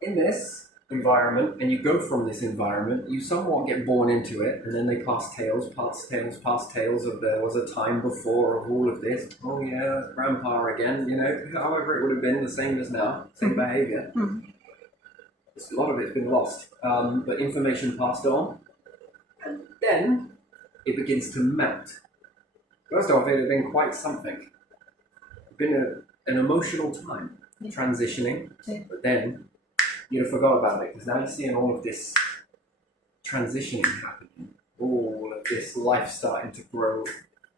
in this environment, and you go from this environment, you somewhat get born into it, and then they pass tales of there was a time before of all of this. Oh yeah, grandpa again, you know, however it would have been the same as now, same behavior. A lot of it's been lost, but information passed on, and then it begins to melt. First off, it had been quite something. It's been an emotional time, transitioning, but then you'd have forgot about it, because now you're seeing all of this transitioning happening, all of this life starting to grow,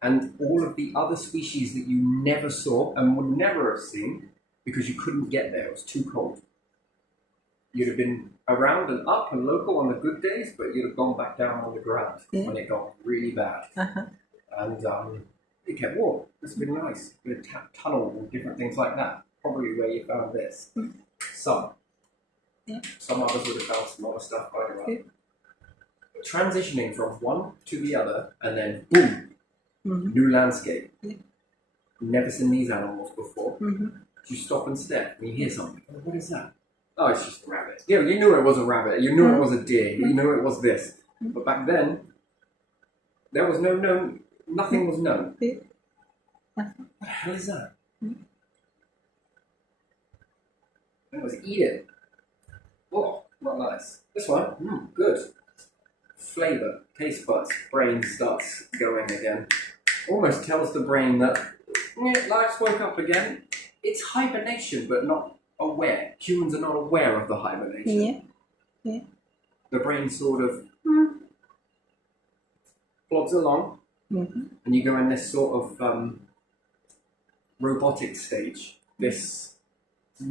and all of the other species that you never saw and would never have seen because you couldn't get there, it was too cold. You'd have been around and up and local on the good days, but you'd have gone back down on the ground when it got really bad. And it kept warm. It's been nice. With tunnels and different things like that. Probably where you found this. Some. Some others would have found some other stuff by the way. Transitioning from one to the other, and then boom, new landscape. Never seen these animals before. You stop and stare, and you hear something. Oh, what is that? Oh, it's just a rabbit. Yeah, you knew it was a rabbit. You knew it was a deer. You knew it was this. But back then, there was no known. Nothing was known. What the hell is that? It was eat it. Oh, not nice. This one, good. Flavor, taste buds, brain starts going again. Almost tells the brain that life's woke up again. It's hibernation, but not aware. Humans are not aware of the hibernation. The brain sort of plods along, and you go in this sort of robotic stage. This go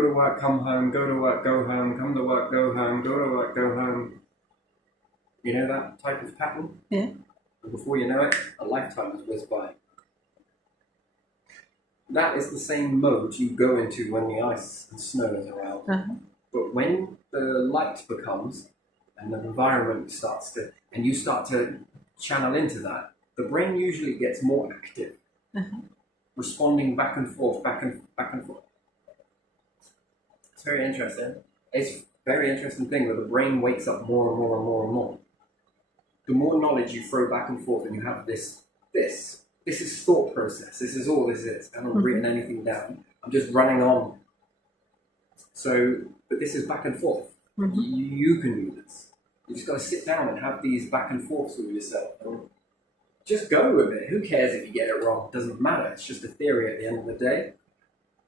to work, come home, go to work, go home, come to work, go home, go to work, go home. You know that type of pattern? Yeah. And before you know it, a lifetime has whizzed by. That is the same mode you go into when the ice and snow is around. But when the light becomes and the environment starts to, and you start to channel into that, the brain usually gets more active, responding back and forth, back and forth. It's very interesting. It's a very interesting thing where the brain wakes up more and more and more and more. The more knowledge you throw back and forth, and you have this is thought process. This is all this is. I haven't written anything down. I'm just running on. So, but this is back and forth. You can do this. You just got to sit down and have these back and forths with yourself. Just go with it. Who cares if you get it wrong? It doesn't matter. It's just a theory at the end of the day.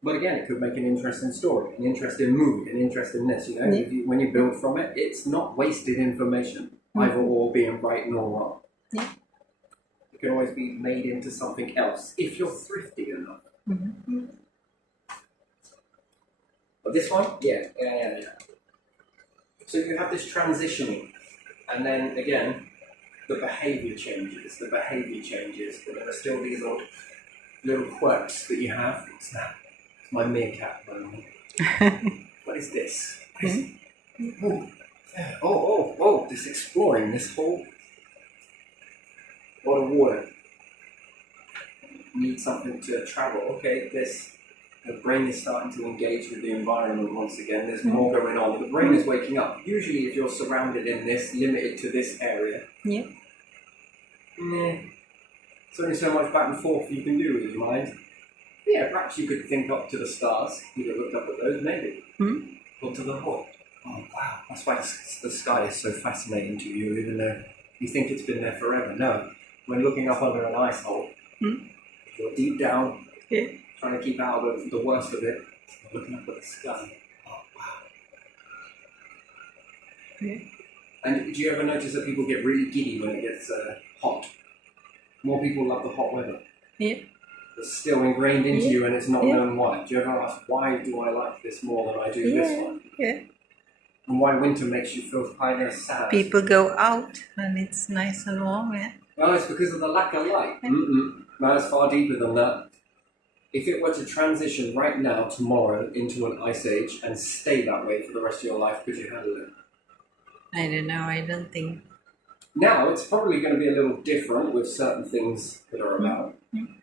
But again, it could make an interesting story, an interesting movie, an interesting this. You know, when you build from it, it's not wasted information, either or being right nor wrong. Yeah. It can always be made into something else if you're thrifty enough. But this one, yeah. So you have this transitioning, and then again, the behaviour changes, but there are still these little quirks that you have. What's that? It's my meerkat, by the way. What is this? Oh, this exploring, this whole lot of water. Need something to travel. Okay, the brain is starting to engage with the environment once again. There's more going on. The brain is waking up. Usually if you're surrounded in this, limited to this area, it's only so much back and forth you can do with your mind. Yeah, perhaps you could think up to the stars. You could look up at those, maybe. Or to the hole. Oh, wow. That's why the sky is so fascinating to you, even though you think it's been there forever. No. When looking up under an ice hole, you're deep down, trying to keep out of the worst of it, you're looking up at the sky. Oh, wow. And do you ever notice that people get really giddy when it gets hot? More people love the hot weather. It's still ingrained into you and it's not known why. Do you ever ask, why do I like this more than I do this one? And why winter makes you feel kind of sad? People go out and it's nice and warm, No, it's because of the lack of light. No, it's far deeper than that. If it were to transition right now, tomorrow, into an ice age and stay that way for the rest of your life, could you handle it? I don't know, I don't think. Now, it's probably going to be a little different with certain things that are about.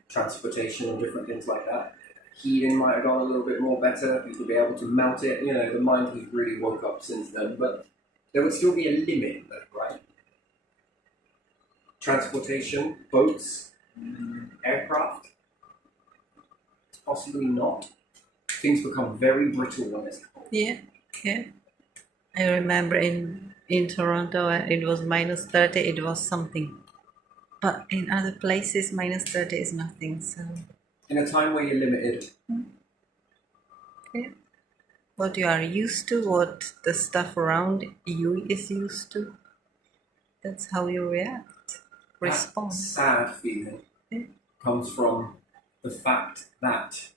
Transportation and different things like that. Heating might have gone a little bit more better. You could be able to mount it. You know, the mind has really woke up since then. But there would still be a limit, though, right? Transportation, boats, aircraft, possibly not. Things become very brittle when it's cold. Yeah. I remember in Toronto, it was -30, it was something. But in other places, -30 is nothing, so... In a time where you're limited. What you are used to, what the stuff around you is used to, that's how you react, respond. That sad feeling comes from the fact that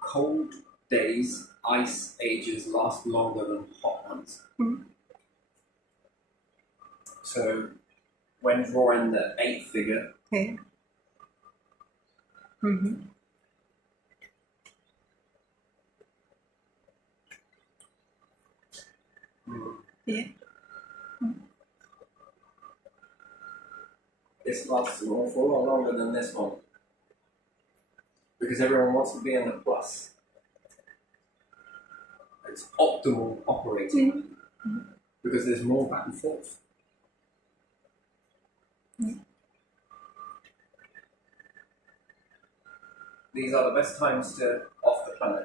cold days, ice ages last longer than hot ones. So when drawing the 8 figure, this lasts an awful lot longer than this one. Because everyone wants to be in the plus. It's optimal operating. Because there's more back and forth. These are the best times to off the planet.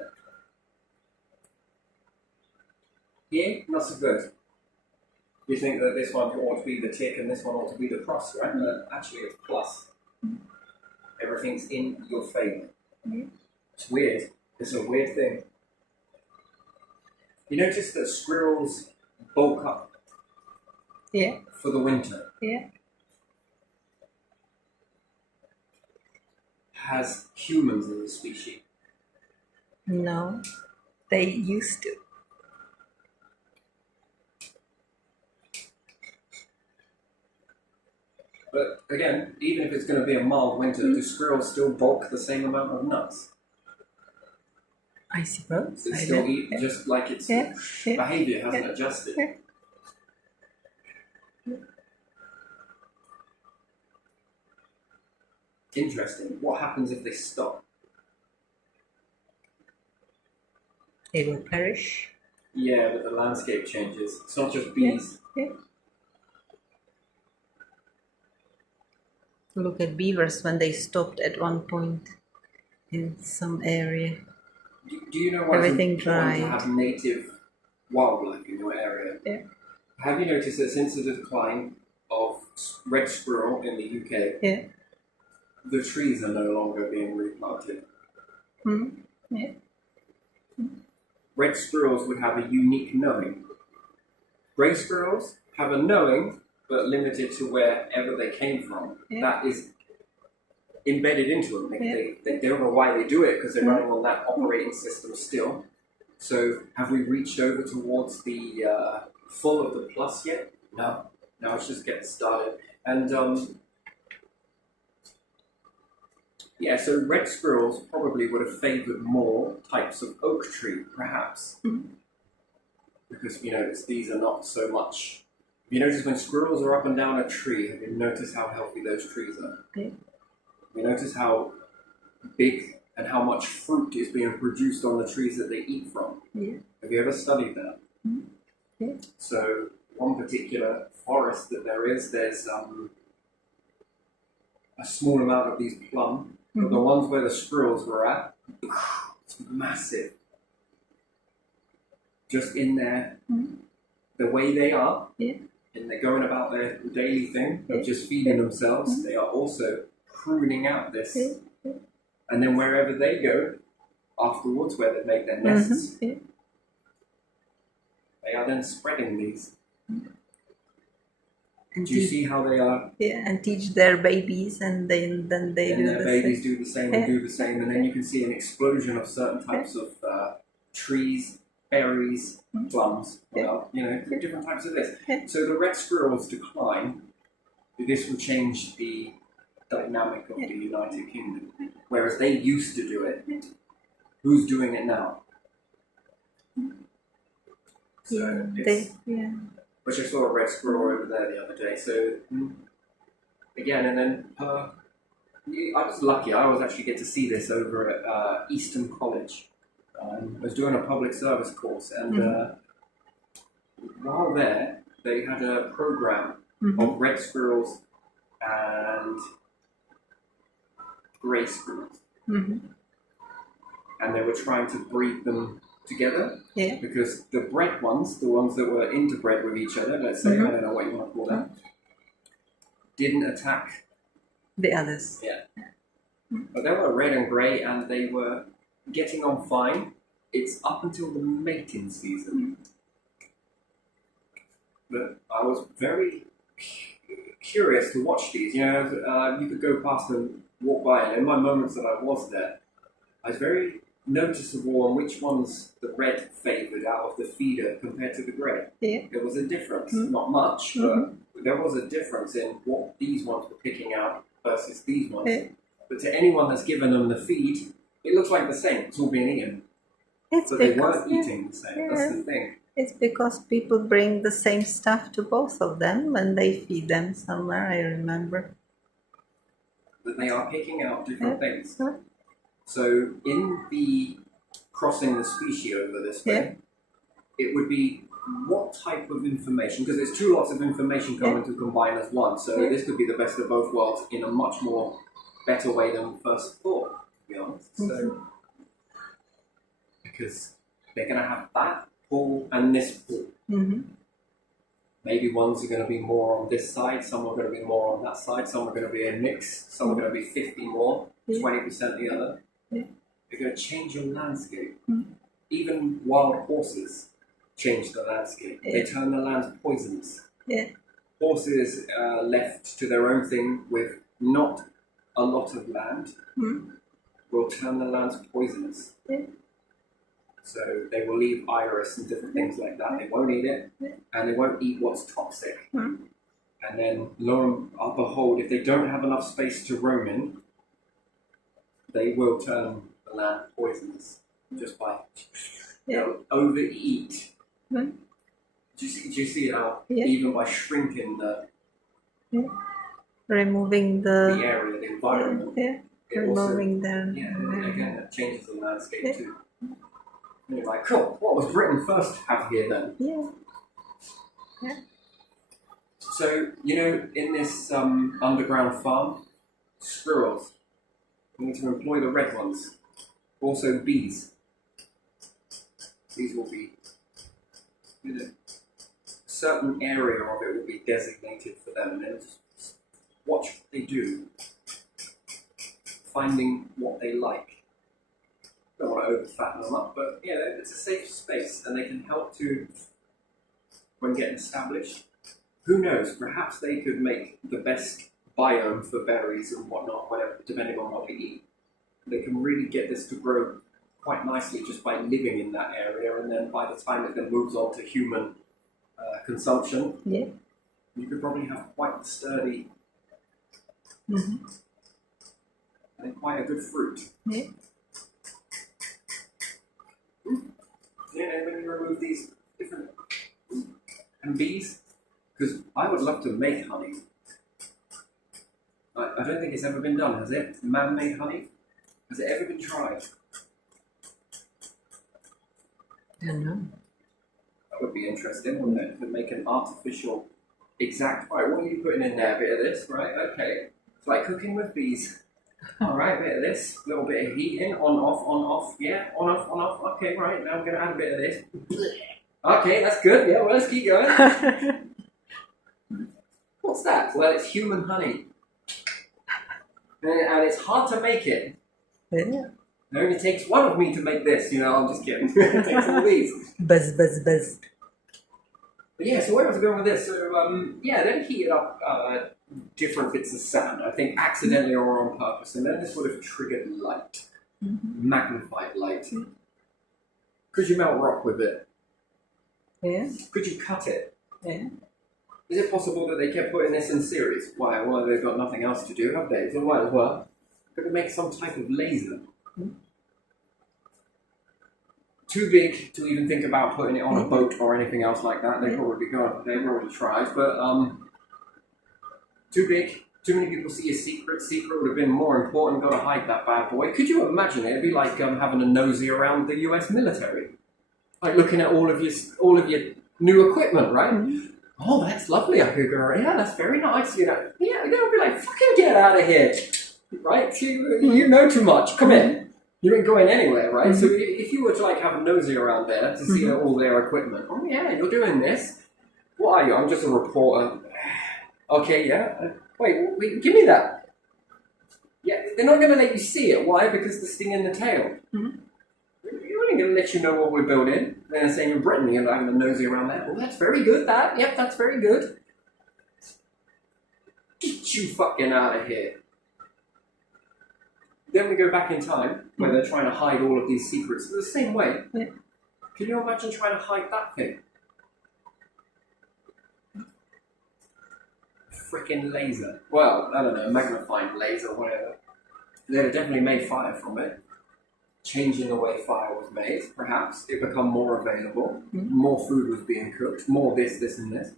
Here, not so good. You think that this one ought to be the tick and this one ought to be the cross, right? But actually it's plus. Everything's in your favour. It's weird. It's a weird thing. You notice that squirrels bulk up Yeah. for the winter Yeah. has humans as a species. No, they used to. But again, even if it's going to be a mild winter, do squirrels still bulk the same amount of nuts? I suppose. They I still don't- eat yeah. just like its Yeah. Yeah. behavior hasn't Yeah. adjusted. Yeah. Interesting. What happens if they stop? They will perish. Yeah, but the landscape changes. It's not just bees. Yeah. Look at beavers when they stopped at one point in some area. Do you know why Everything it's important to dried. have native wildlife in your area? Yeah. Have you noticed that since the decline of red squirrel in the UK, Yeah. the trees are no longer being replanted? Mm. Yeah. Red squirrels would have a unique knowing. Grey squirrels have a knowing, but limited to wherever they came from. Yeah. That is embedded into them. Yeah. They don't know why they do it because they're running on that operating system still. So have we reached over towards the full of the plus yet? No. No, it's just getting started. And yeah, so red squirrels probably would have favoured more types of oak tree, perhaps. Because you notice these are not so much. You notice when squirrels are up and down a tree, have you noticed how healthy those trees are? Yeah. You notice how big and how much fruit is being produced on the trees that they eat from. Yeah. Have you ever studied that? Yeah. So one particular forest that there's a small amount of these plum, but the ones where the squirrels were at, it's massive. Just in there, the way they are, Yeah. and they're going about their daily thing Yeah. of just feeding themselves, they are also pruning out this. Yeah. And then wherever they go afterwards, where they make their nests, Yeah. they are then spreading these. And Do you teach, see how they are? yeah, and teach their babies, and then they And do their the babies same. do the same and do the same, and then you can see an explosion of certain types of trees, berries, plums, well, you know, different types of this. Yeah. So the red squirrels decline. This will change the dynamic of the United Kingdom. Whereas they used to do it, who's doing it now? So it's, which I saw a red squirrel over there the other day. So again, and then I was lucky. I always actually get to see this over at Easton College. I was doing a public service course, and while there, they had a program of red squirrels and grey squirrels, and they were trying to breed them together. Yeah. Because the bred ones, the ones that were interbred with each other, let's say, I don't know what you want to call them, didn't attack The others. Yeah. But they were red and grey, and they were getting on fine. It's up until the mating season. But I was very curious to watch these. You know, you could go past and walk by, and in my moments that I was there, I was very noticeable on which ones the red favoured out of the feeder compared to the grey. Yeah. There was a difference, not much, but there was a difference in what these ones were picking out versus these ones. Yeah. But to anyone that's given them the feed, it looks like the same. It's all being eaten. It's But they because weren't eating the same. That's the thing. it's because people bring the same stuff to both of them when they feed them somewhere. I remember. That they are picking out different things. Yeah. So in the crossing the species over this way, it would be what type of information, because there's two lots of information coming to combine as one, so this could be the best of both worlds in a much more better way than first thought, to be honest. So, because they're going to have that pool and this pool. Maybe ones are going to be more on this side, some are going to be more on that side, some are going to be a mix, some are going to be 50 more, 20% the other. They're going to change your landscape. Even wild horses change the landscape. They turn the land poisonous. Yeah. horses left to their own thing with not a lot of land will turn the lands poisonous. Yeah. So they will leave iris and different things like that. They won't eat it, and they won't eat what's toxic. And then, lo and behold, if they don't have enough space to roam in, they will turn the land poisonous just by they'll overeat. Do you see how even by shrinking the removing the the area, the environment, it also, removing the again, that changes the landscape too. And you're like, cool, what was Britain first have here then? yeah. So, you know, in this underground farm, squirrels, we need to employ the red ones. Also bees. These will be, you know, a certain area of it will be designated for them, and then just watch what they do, finding what they like. Don't want to overfatten them up, but yeah, it's a safe space, and they can help to, when getting established. Who knows? Perhaps they could make the best biome for berries and whatnot, whatever, depending on what they eat. They can really get this to grow quite nicely just by living in that area, and then by the time it then moves on to human consumption, you could probably have quite sturdy and quite a good fruit. Yeah. Yeah, when you remove these different and bees, because I would love to make honey. I don't think it's ever been done, has it? Man-made honey? Has it ever been tried? I don't know. That would be interesting, wouldn't it? To make an artificial exact. Right, what are you putting in there? A bit of this, right? Okay. It's like cooking with bees. All right, a bit of this, a little bit of heating, on, off, yeah, on, off. Okay, right, now I'm going to add a bit of this. Okay, that's good, yeah, well, let's keep going. What's that? Well, it's human honey. And it's hard to make it. Yeah. It only takes one of me to make this, you know, I'm just kidding. It takes all these. Buzz. But yeah, so where was I going with this? So, then heated up different bits of sand, I think accidentally or on purpose, and then this would have triggered light, magnified light. Could you melt rock with it? Yeah. Could you cut it? Yeah. Is it possible that they kept putting this in series? Why? Well, they've got nothing else to do, have they? So might as well. Could we make some type of laser? Too big to even think about putting it on a boat or anything else like that. They've already gone. They've already tried, but too big. Too many people see a secret. Secret would have been more important. Got to hide that bad boy. Could you imagine it? It'd be like having a nosy around the U.S. military, like looking at all of your new equipment, right? Oh, that's lovely. I could go. Yeah, that's very nice. You know. Yeah, they'll be like, fucking get out of here, right? You know too much. Come in. You ain't going anywhere, right? So if you were to like have a nosy around there to see all their equipment, oh yeah, you're doing this. What are you? I'm just a reporter. Okay, yeah. Wait, give me that. Yeah, they're not going to let you see it. Why? Because the sting in the tail. You're only going to let you know what we're building. They're saying in Britain, you're having a nosy around there. Well, that's very good, that. Yep, that's very good. Get you fucking out of here. Then we go back in time, where they're trying to hide all of these secrets. The same way. Yeah. Can you imagine trying to hide that thing? Frickin' laser. Well, I don't know, magnifying laser, whatever. They definitely made fire from it. Changing the way fire was made, perhaps. It become more available. More food was being cooked. More this, and this.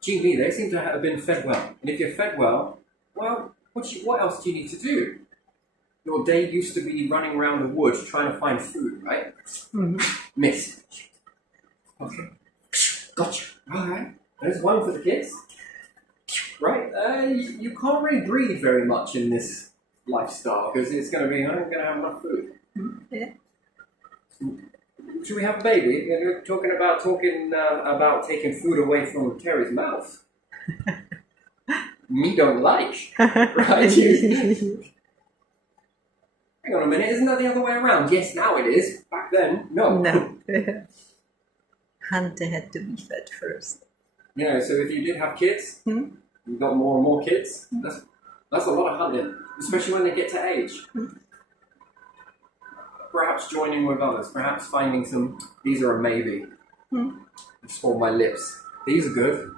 Gee, they seem to have been fed well. And if you're fed well, what else do you need to do? Your day used to be running around the woods trying to find food, right? Miss. Okay. Gotcha. All right. There's one for the kids. Right. You can't really breathe very much in this lifestyle because it's going to be, I'm going to have enough food. Yeah. Should we have a baby? You're talking about taking food away from Terry's mouth. Me don't like. Right? Hang on a minute, isn't that the other way around? Yes, now it is. Back then, no. No. Hunter had to be fed first. You know, so if you did have kids, you've got more and more kids. That's a lot of hunting, especially when they get to age. Perhaps joining with others, perhaps finding some. These are a maybe. Just hold my lips. These are good.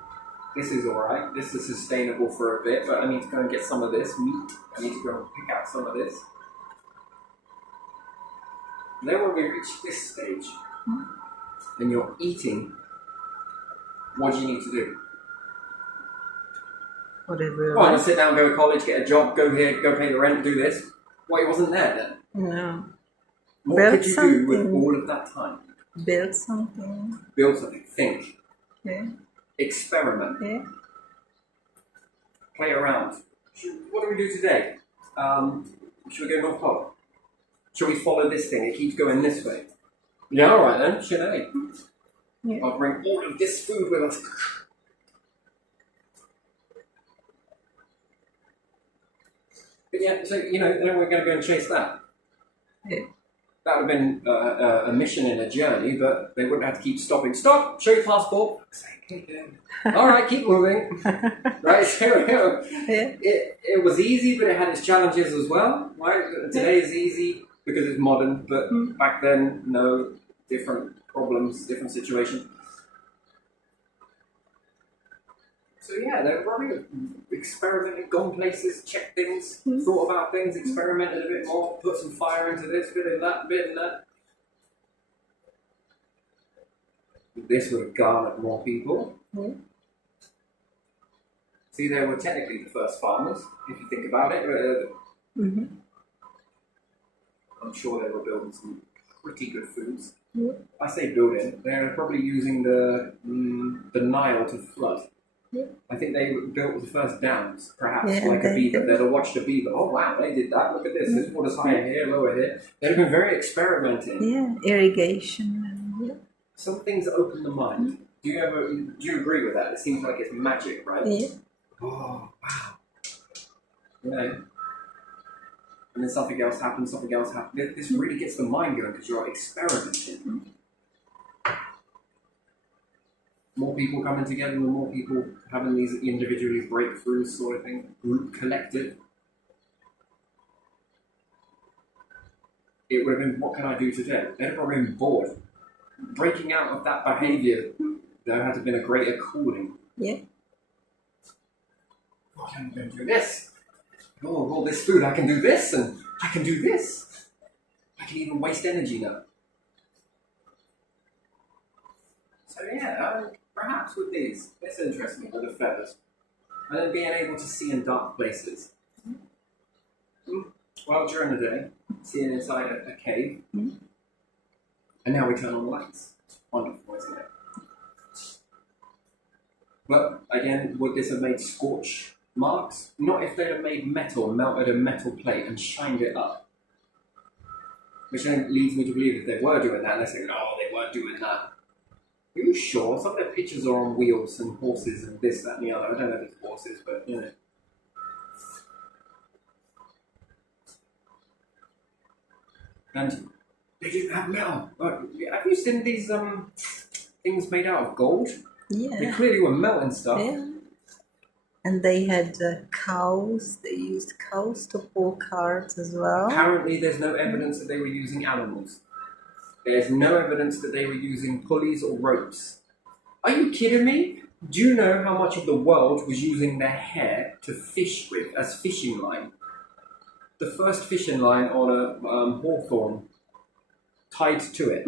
This is alright. This is sustainable for a bit, but I need to go and get some of this meat. I need to go and pick out some of this. Then when we reach this stage, and you're eating, what do you need to do? Whatever. Well, sit down, go to college, get a job, go here, go pay the rent, do this. Well, it wasn't there then. No. What Build could you do with something. all of that time? Build something. Build something, think, Yeah. experiment, Yeah. play around. What do we do today? Should we go North Pole? Should we follow this thing? It keeps going this way. Yeah, alright then, should I? Yeah. I'll bring all of this food with us. But yeah, so, you know, then we're going to go and chase that. Yeah. That would have been a mission and a journey, but they wouldn't have to keep stopping. Stop! Show your passport. Alright, keep moving. Right, so Yeah. it was easy, but it had its challenges as well. Right? Today is easy because it's modern, but back then, no, different problems, different situation. So yeah, they were running, experimented, gone places, checked things, thought about things, experimented a bit more, put some fire into this, bit of that, bit of that. This would have garnered more people. See, they were technically the first farmers, if you think about it. I'm sure they were building some pretty good foods. I say building, they're probably using the Nile to flood. I think they built the first dams, perhaps, Yeah, like a they beaver. did. They'd have watched a beaver. Oh wow, they did that. Look at this. This water's higher here, lower here. They'd have been very experimenting. Yeah. Irrigation. Yeah. Some things open the mind. Do you agree with that? It seems like it's magic, right? Yeah. Oh wow. You know. And then something else happens. This really gets the mind going because you're experimenting. More people coming together, the more people having these individually breakthroughs sort of thing, group collective. It would have been, what can I do today? They'd have probably been bored. Breaking out of that behaviour, there had to have been a greater calling. Yeah. Oh, I can go and do this. Oh, all this food, I can do this, and I can do this. I can even waste energy now. So yeah, perhaps with these, this interests me, with the feathers. And then being able to see in dark places. Well, during the day, seeing inside a cave. And now we turn on the lights. Wonderful, isn't it? But again, would this have made scorch marks? Not if they'd have made metal, melted a metal plate and shined it up. Which then leads me to believe if they were doing that, they're saying, no, they weren't doing that. Are you sure? Some of their pictures are on wheels and horses and this, that, and the other. I don't know if it's horses, but you know. And they didn't have metal. Have you seen these things made out of gold? Yeah. They clearly were melting stuff. Yeah. And they had cows. They used cows to pull carts as well. Apparently, there's no evidence that they were using animals. There's no evidence that they were using pulleys or ropes. Are you kidding me? Do you know how much of the world was using their hair to fish with as fishing line? The first fishing line on a hawthorn tied to it.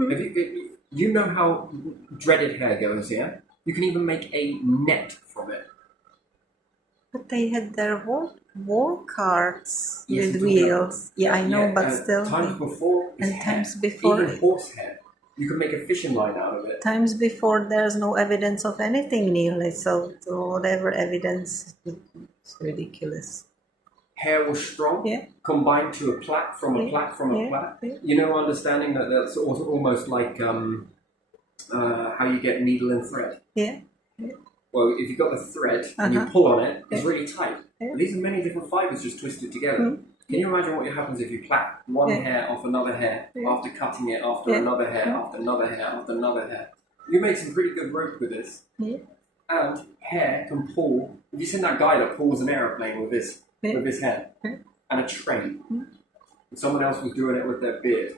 You know how dreaded hair goes, yeah? You can even make a net from it. But they had their war carts Yes, with I'm talking wheels. Yeah, I know, but still. Times before, it's And hair. times before. Even horse hair. You can make a fishing line out of it. Times before, there's no evidence of anything nearly. So whatever evidence, it's ridiculous. Hair was strong, Yeah. combined to a plait from a plait from a plait. Yeah. You know, understanding that that's also almost like how you get needle and thread. Yeah. Well, if you've got the thread and you pull on it, it's really tight. Yeah. These are many different fibers just twisted together. Can you imagine what happens if you plait one hair off another hair, after cutting it, after another hair, after another hair, after another hair? You made some pretty good rope with this. Yeah. And hair can pull. Have you seen that guy that pulls an aeroplane with his hair? And a train. And someone else was doing it with their beard.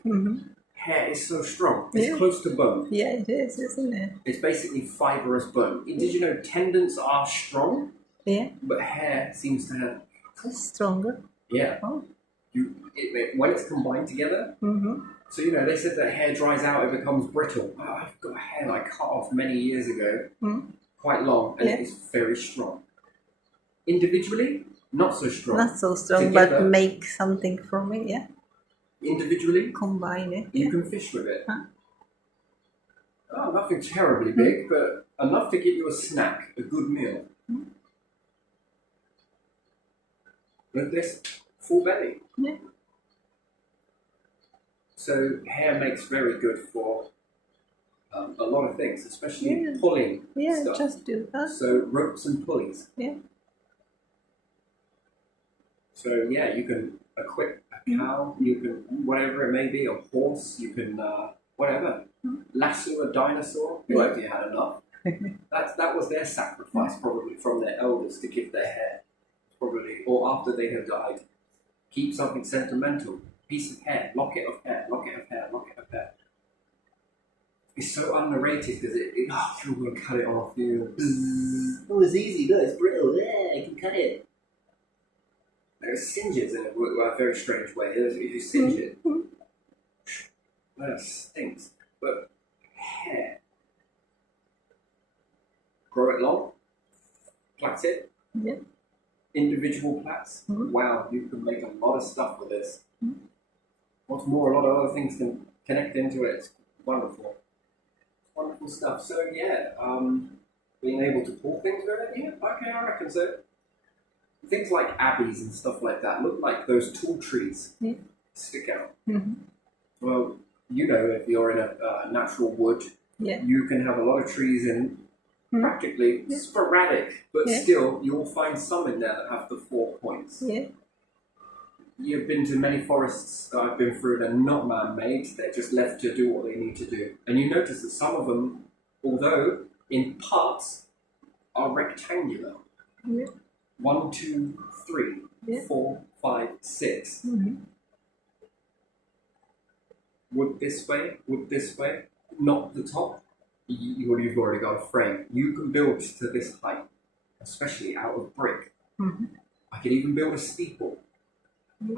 Hair is so strong. It's close to bone. Yeah, it is, isn't it? It's basically fibrous bone. Did you know tendons are strong? Yeah, But hair seems to have. it's stronger. Yeah. Oh. When it's combined together. So, they said that hair dries out, it becomes brittle. I've got hair that I cut off many years ago, quite long, and it's very strong. Individually, not so strong. Not so strong, Together, but make something from it, yeah? individually, Combine it. you can fish with it. Huh? Oh, nothing terribly big, but enough to give you a snack, a good meal. With this full belly. Yeah. So hair makes very good for a lot of things, especially pulling stuff. Just do that. So ropes and pulleys. Yeah. So yeah, you can equip a cow, you can whatever it may be, a horse, you can whatever. Lasso a dinosaur. Well, if you had enough. That was their sacrifice probably from their elders to give their hair. Probably, or after they had died. Keep something sentimental. Piece of hair, locket of hair, locket of hair, locket of hair. It's so underrated because you're going to cut it off. Oh, it's easy, look, it's brittle. Yeah, I can cut it. It singes in a very strange way. If you singe it, that stinks. But hair. Grow it long, plait it. Yeah. Individual plaits. Wow, you can make a lot of stuff with this. What's more, a lot of other things can connect into it. It's wonderful. Wonderful stuff. So yeah, being able to pull things with it, yeah, okay, I reckon so. Things like abbeys and stuff like that look like those tall trees stick out. Well, if you're in a natural wood, you can have a lot of trees in practically sporadic, but still you'll find some in there that have the 4 points. Yeah. You've been to many forests that I've been through, they're not man-made, they're just left to do what they need to do. And you notice that some of them, although in parts, are rectangular. 1, 2, 3, 4, 5, 6. Wood this way, not the top. You've already got a frame. You can build to this height, especially out of brick. I could even build a steeple.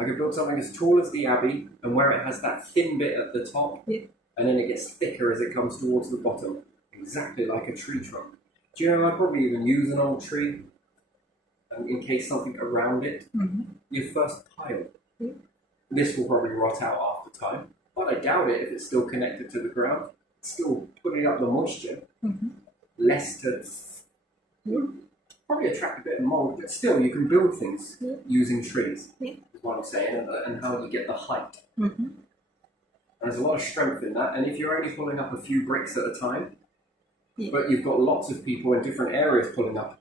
I could build something as tall as the abbey, and where it has that thin bit at the top, and then it gets thicker as it comes towards the bottom, exactly like a tree trunk. Do you know, I'd probably even use an old tree and encase something around it. Your first pile. This will probably rot out after time, but I doubt it if it's still connected to the ground. It's still putting up the moisture, less to probably attract a bit of mold, but still you can build things using trees. Is what I'm saying, and how you get the height. And there's a lot of strength in that, and if you're only pulling up a few bricks at a time, but you've got lots of people in different areas pulling up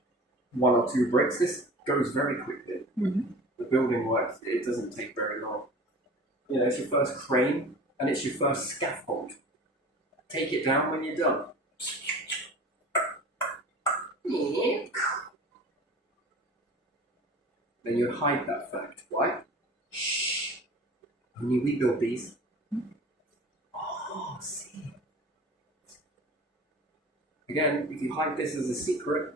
1 or 2 bricks, this goes very quickly. The building works, it doesn't take very long. It's your first crane, and it's your first scaffold. Take it down when you're done. Then you hide that fact. Why? Shh. Only we build these. Oh, see. Again, if you hide this as a secret,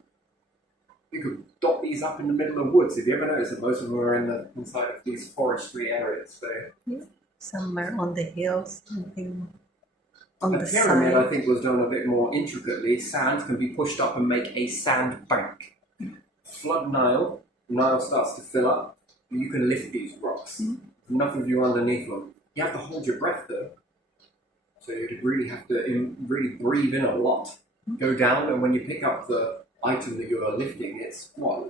you could dot these up in the middle of woods. If you ever notice that most of them are inside of these forestry areas. So somewhere on the hills, something on the pyramid, side. I think, was done a bit more intricately. Sand can be pushed up and make a sand bank. Flood Nile. Nile starts to fill up. You can lift these rocks. Enough of you underneath them. You have to hold your breath though. So you really have to really breathe in a lot. Go down, and when you pick up the item that you are lifting, it's what?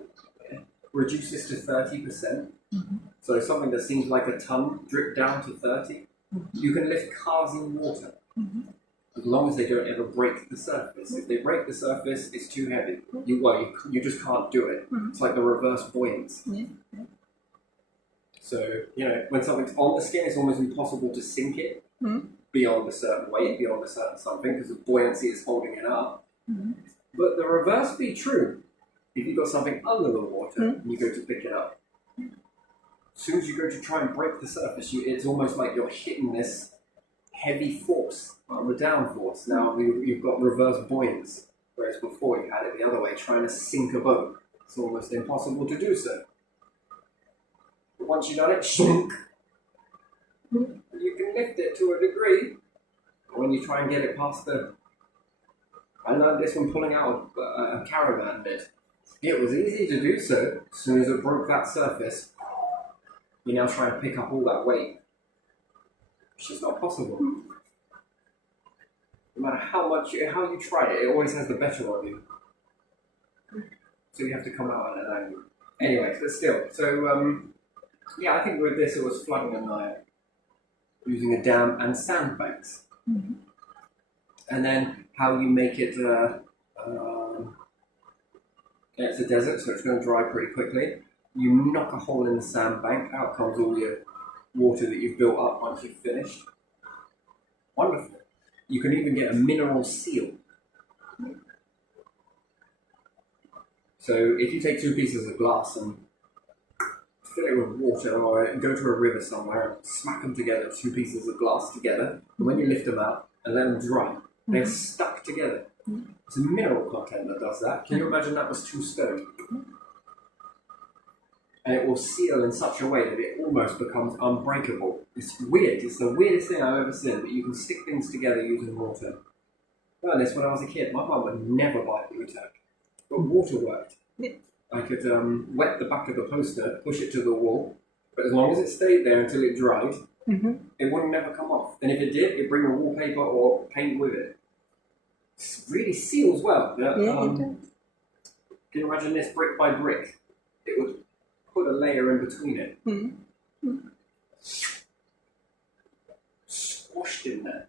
Reduce this to 30%. So something that seems like a ton, drip down to 30. You can lift cars in water. As long as they don't ever break the surface. If they break the surface, it's too heavy. You just can't do it. It's like the reverse buoyancy. So, when something's on the skin, it's almost impossible to sink it beyond a certain weight, beyond a certain something, because the buoyancy is holding it up. But the reverse be true. If you've got something under the water and you go to pick it up, as soon as you go to try and break the surface, it's almost like you're hitting this heavy force, the down force. Now you've got reverse buoyance, whereas before you had it the other way, trying to sink a boat. It's almost impossible to do so. But once you've done it, shunk, you can lift it to a degree. When you try and get it past I learned this when pulling out a caravan bit. It was easy to do so. As soon as it broke that surface, you're now trying to pick up all that weight. It's just not possible. No matter how you try it, it always has the better of you. So you have to come out at an angle. Anyway, but still. So, yeah, I think with this it was flooding a Nile using a dam and sandbanks. And then how you make it, it's a desert, so it's going to dry pretty quickly. You knock a hole in the sandbank, out comes all your water that you've built up once you've finished. Wonderful. You can even get a mineral seal. So if you take 2 pieces of glass and fill it with water, or go to a river somewhere and smack them together, 2 pieces of glass together, and when you lift them out and let them dry, they're stuck together. It's a mineral content that does that. Can you imagine that was 2 stone? And it will seal in such a way that it almost becomes unbreakable. It's weird. It's the weirdest thing I've ever seen, that you can stick things together using water. I learned this when I was a kid. My mum would never buy Blu Tack, but water worked. I could wet the back of the poster, push it to the wall, but as long as it stayed there until it dried, it wouldn't never come off. And if it did, it'd bring a wallpaper or paint with it. It really seals well. Yeah, it does. Can you imagine this brick by brick? It would put a layer in between it. Squashed in there.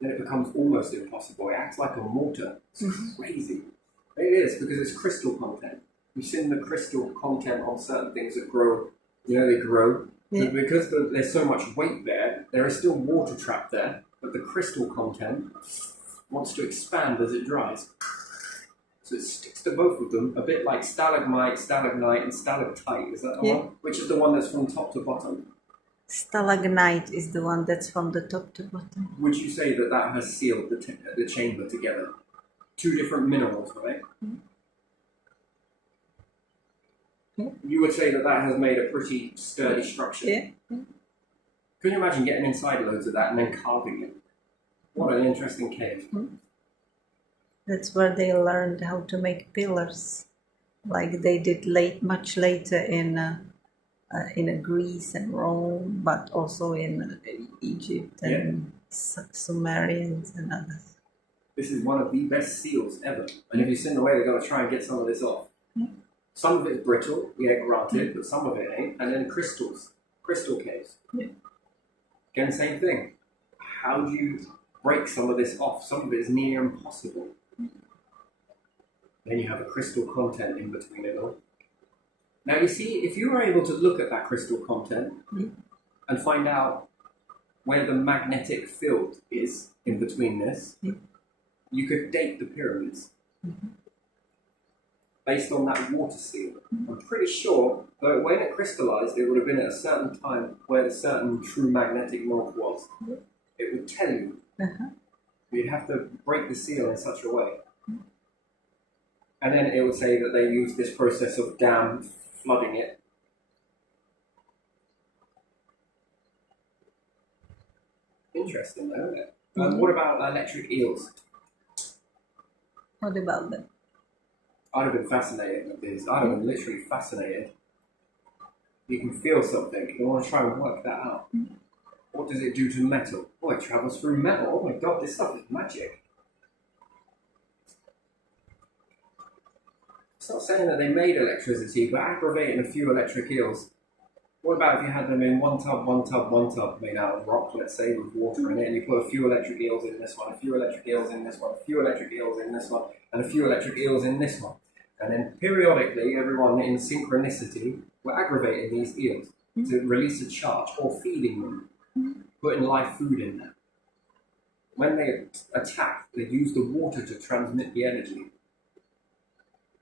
Then it becomes almost impossible. It acts like a mortar. It's crazy. It is, because it's crystal content. You've seen the crystal content on certain things that grow. You know, they grow. Yeah. But because there's so much weight there is still water trapped there, but the crystal content wants to expand as it dries. So it sticks to both of them, a bit like stalagmite, stalagnite, and stalactite. Is that the one? Which is the one that's from top to bottom? Stalagnite is the one that's from the top to bottom. Would you say that has sealed the chamber together? 2 different minerals, right? You would say that has made a pretty sturdy structure. Yeah. Can you imagine getting inside loads of that and then carving it? What an interesting cave. That's where they learned how to make pillars, like they did much later in Greece and Rome, but also in Egypt and Sumerians and others. This is one of the best seals ever. And if you've seen the way they're going to try and get some of this off. Some of it's brittle, granted, but some of it ain't. And then crystal caves. Again, same thing. How do you break some of this off? Some of it is near impossible. Then you have a crystal content in between it all. Now you see, if you were able to look at that crystal content and find out where the magnetic field is in between this, you could date the pyramids based on that water seal. I'm pretty sure that when it crystallized, it would have been at a certain time where the certain true magnetic north was. It would tell you. You'd have to break the seal in such a way. And then it would say that they used this process of dam flooding it. Interesting though, isn't it? What about electric eels? What about them? I'd have been fascinated with these. I'd have been literally fascinated. You can feel something. You want to try and work that out. What does it do to metal? Oh, it travels through metal. Oh my god, this stuff is magic. It's not saying that they made electricity, but aggravating a few electric eels. What about if you had them in one tub made out of rock, let's say, with water in it, and you put a few electric eels in this one, a few electric eels in this one, a few electric eels in this one, and a few electric eels in this one. And then periodically, everyone in synchronicity were aggravating these eels to release a charge or feeding them, putting live food in there. when they attack, they use the water to transmit the energy.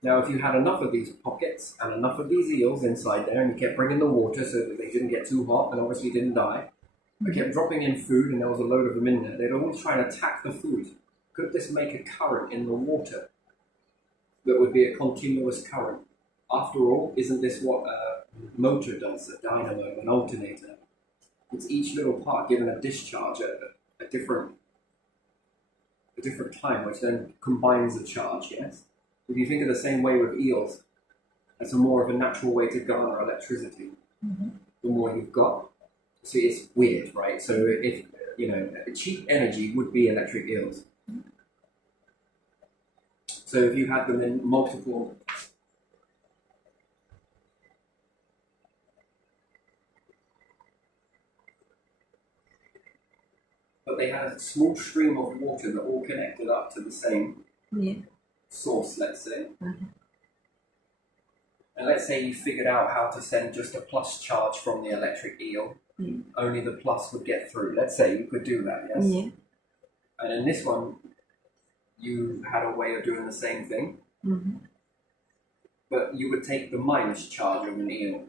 Now, if you had enough of these pockets and enough of these eels inside there, and you kept bringing the water so that they didn't get too hot and obviously didn't die, you kept dropping in food and there was a load of them in there, they'd always try and attack the food. Could this make a current in the water that would be a continuous current? After all, isn't this what a motor does, a dynamo, an alternator? It's each little part given a discharge at a different time, which then combines the charge, yes? If you think of the same way with eels, it's a more of a natural way to garner electricity. The more you've got. See, it's weird, right? So if, cheap energy would be electric eels. So if you had them in multiple... But they had a small stream of water that all connected up to the same source, let's say. And let's say you figured out how to send just a plus charge from the electric eel. Only the plus would get through. Let's say you could do that, yes? Yeah. And in this one, you had a way of doing the same thing. But you would take the minus charge of an eel.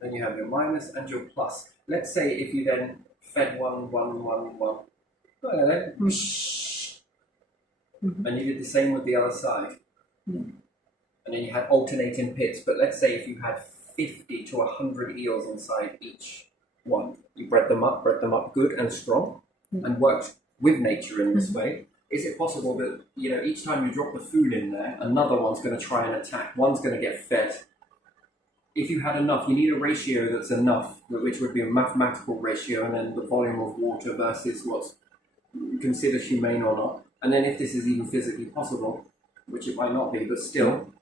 Then you have your minus and your plus. Let's say if you then fed one, and you did the same with the other side. And then you had alternating pits. But let's say if you had 50 to 100 eels inside each one, you bred them up good and strong, and worked with nature in this way. Is it possible that, each time you drop the food in there, another one's going to try and attack, one's going to get fed? If you had enough, you need a ratio that's enough, which would be a mathematical ratio, and then the volume of water versus what's considered humane or not. And then if this is even physically possible, which it might not be, but still,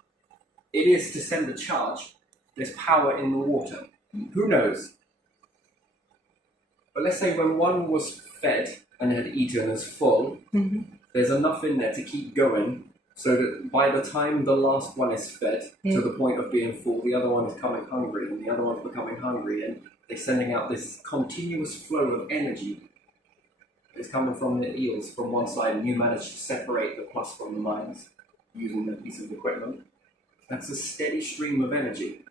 it is to send a charge. There's power in the water. Who knows? But let's say when one was fed and had eaten and is full, there's enough in there to keep going, so that by the time the last one is fed to the point of being full, the other one is coming hungry, and the other one's becoming hungry, and they're sending out this continuous flow of energy. It's coming from the eels from one side, and you manage to separate the plus from the minus using that piece of equipment. That's a steady stream of energy.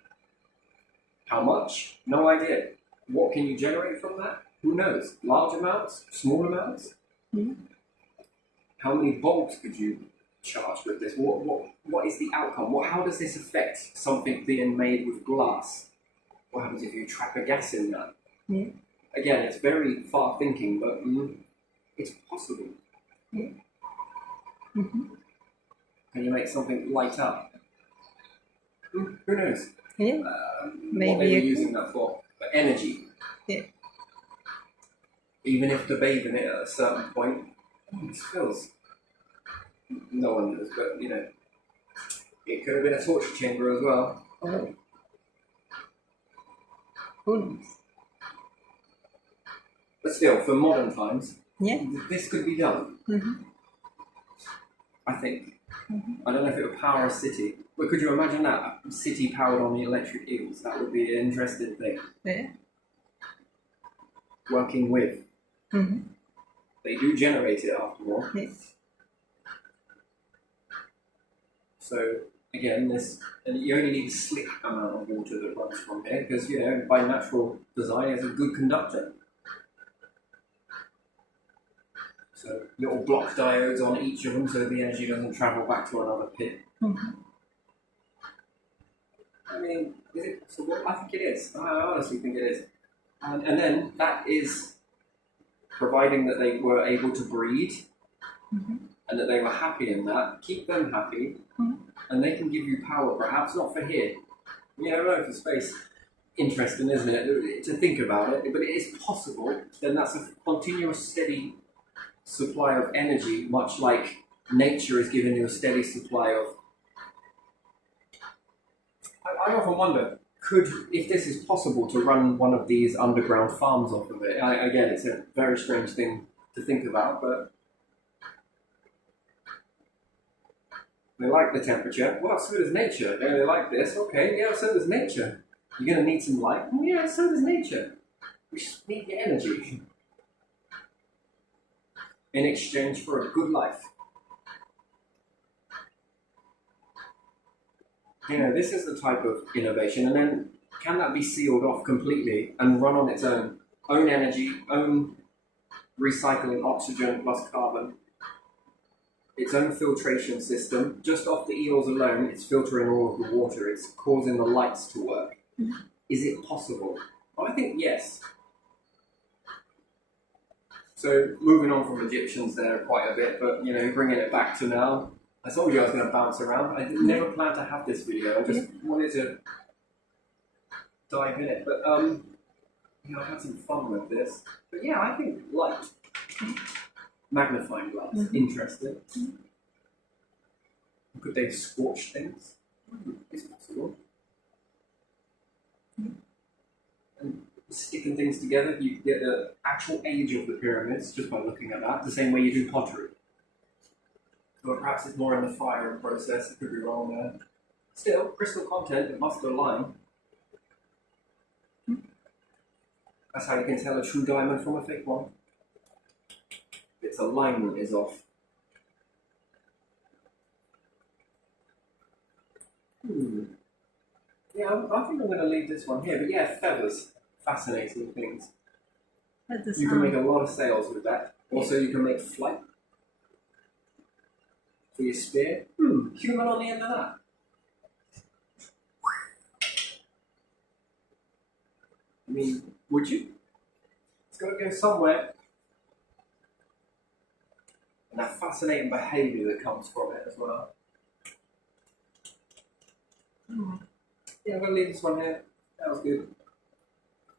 How much? No idea. What can you generate from that? Who knows? Large amounts? Small amounts? How many bulbs could you charge with this? What is the outcome? How does this affect something being made with glass? What happens if you trap a gas in that? Again, it's very far thinking, but it's possible. Can you make something light up? Who knows? Maybe what they were using that for. But energy. Even if to bathe in it at a certain point, it spills. No one knows, but it could have been a torture chamber as well. Who knows? But still, for modern times, this could be done. I think. I don't know if it would power a city. But could you imagine that? A city powered on the electric eels? That would be an interesting thing. Working with. They do generate it after all. So, again, you only need a slick amount of water that runs from here, because, by natural design, it's a good conductor. So, little block diodes on each of them so the energy doesn't travel back to another pit. I mean, is it possible? I think it is. I honestly think it is. And then that is providing that they were able to breed and that they were happy in that, keep them happy, and they can give you power, perhaps not for here. For space. Interesting, isn't it, to think about it? But it is possible. Then that's a continuous, steady supply of energy, much like nature is giving you a steady supply of... I often wonder, if this is possible to run one of these underground farms off of it. Again, it's a very strange thing to think about, but they like the temperature. Well, so does nature. They like this. Okay, yeah, so does nature. You're going to need some light. Yeah, so does nature. We just need the energy in exchange for a good life. You know, this is the type of innovation, and then can that be sealed off completely and run on its own? Own energy, own recycling oxygen plus carbon, its own filtration system. Just off the eels alone, it's filtering all of the water, it's causing the lights to work. Is it possible? Well, I think yes. So moving on from Egyptians there quite a bit, but you know, bringing it back to now. I told you I was going to bounce around. I never planned to have this video. I just wanted to dive in it. But you know, I've had some fun with this. But yeah, I think light, magnifying glass, interesting. Could they scorch things? It's possible. And sticking things together, you get the actual age of the pyramids just by looking at that. The same way you do pottery. Or perhaps it's more in the firing process. It could be wrong there. Still, crystal content, it must align. That's how you can tell a true diamond from a fake one. Its alignment is off. Yeah, I think I'm going to leave this one here. But yeah, feathers. Fascinating things. You can make a lot of sails with that. Also, you can make flight for your spear. Human on the end of that. I mean, would you? It's got to go somewhere. And that fascinating behaviour that comes from it as well. Yeah, I'm going to leave this one here. That was good.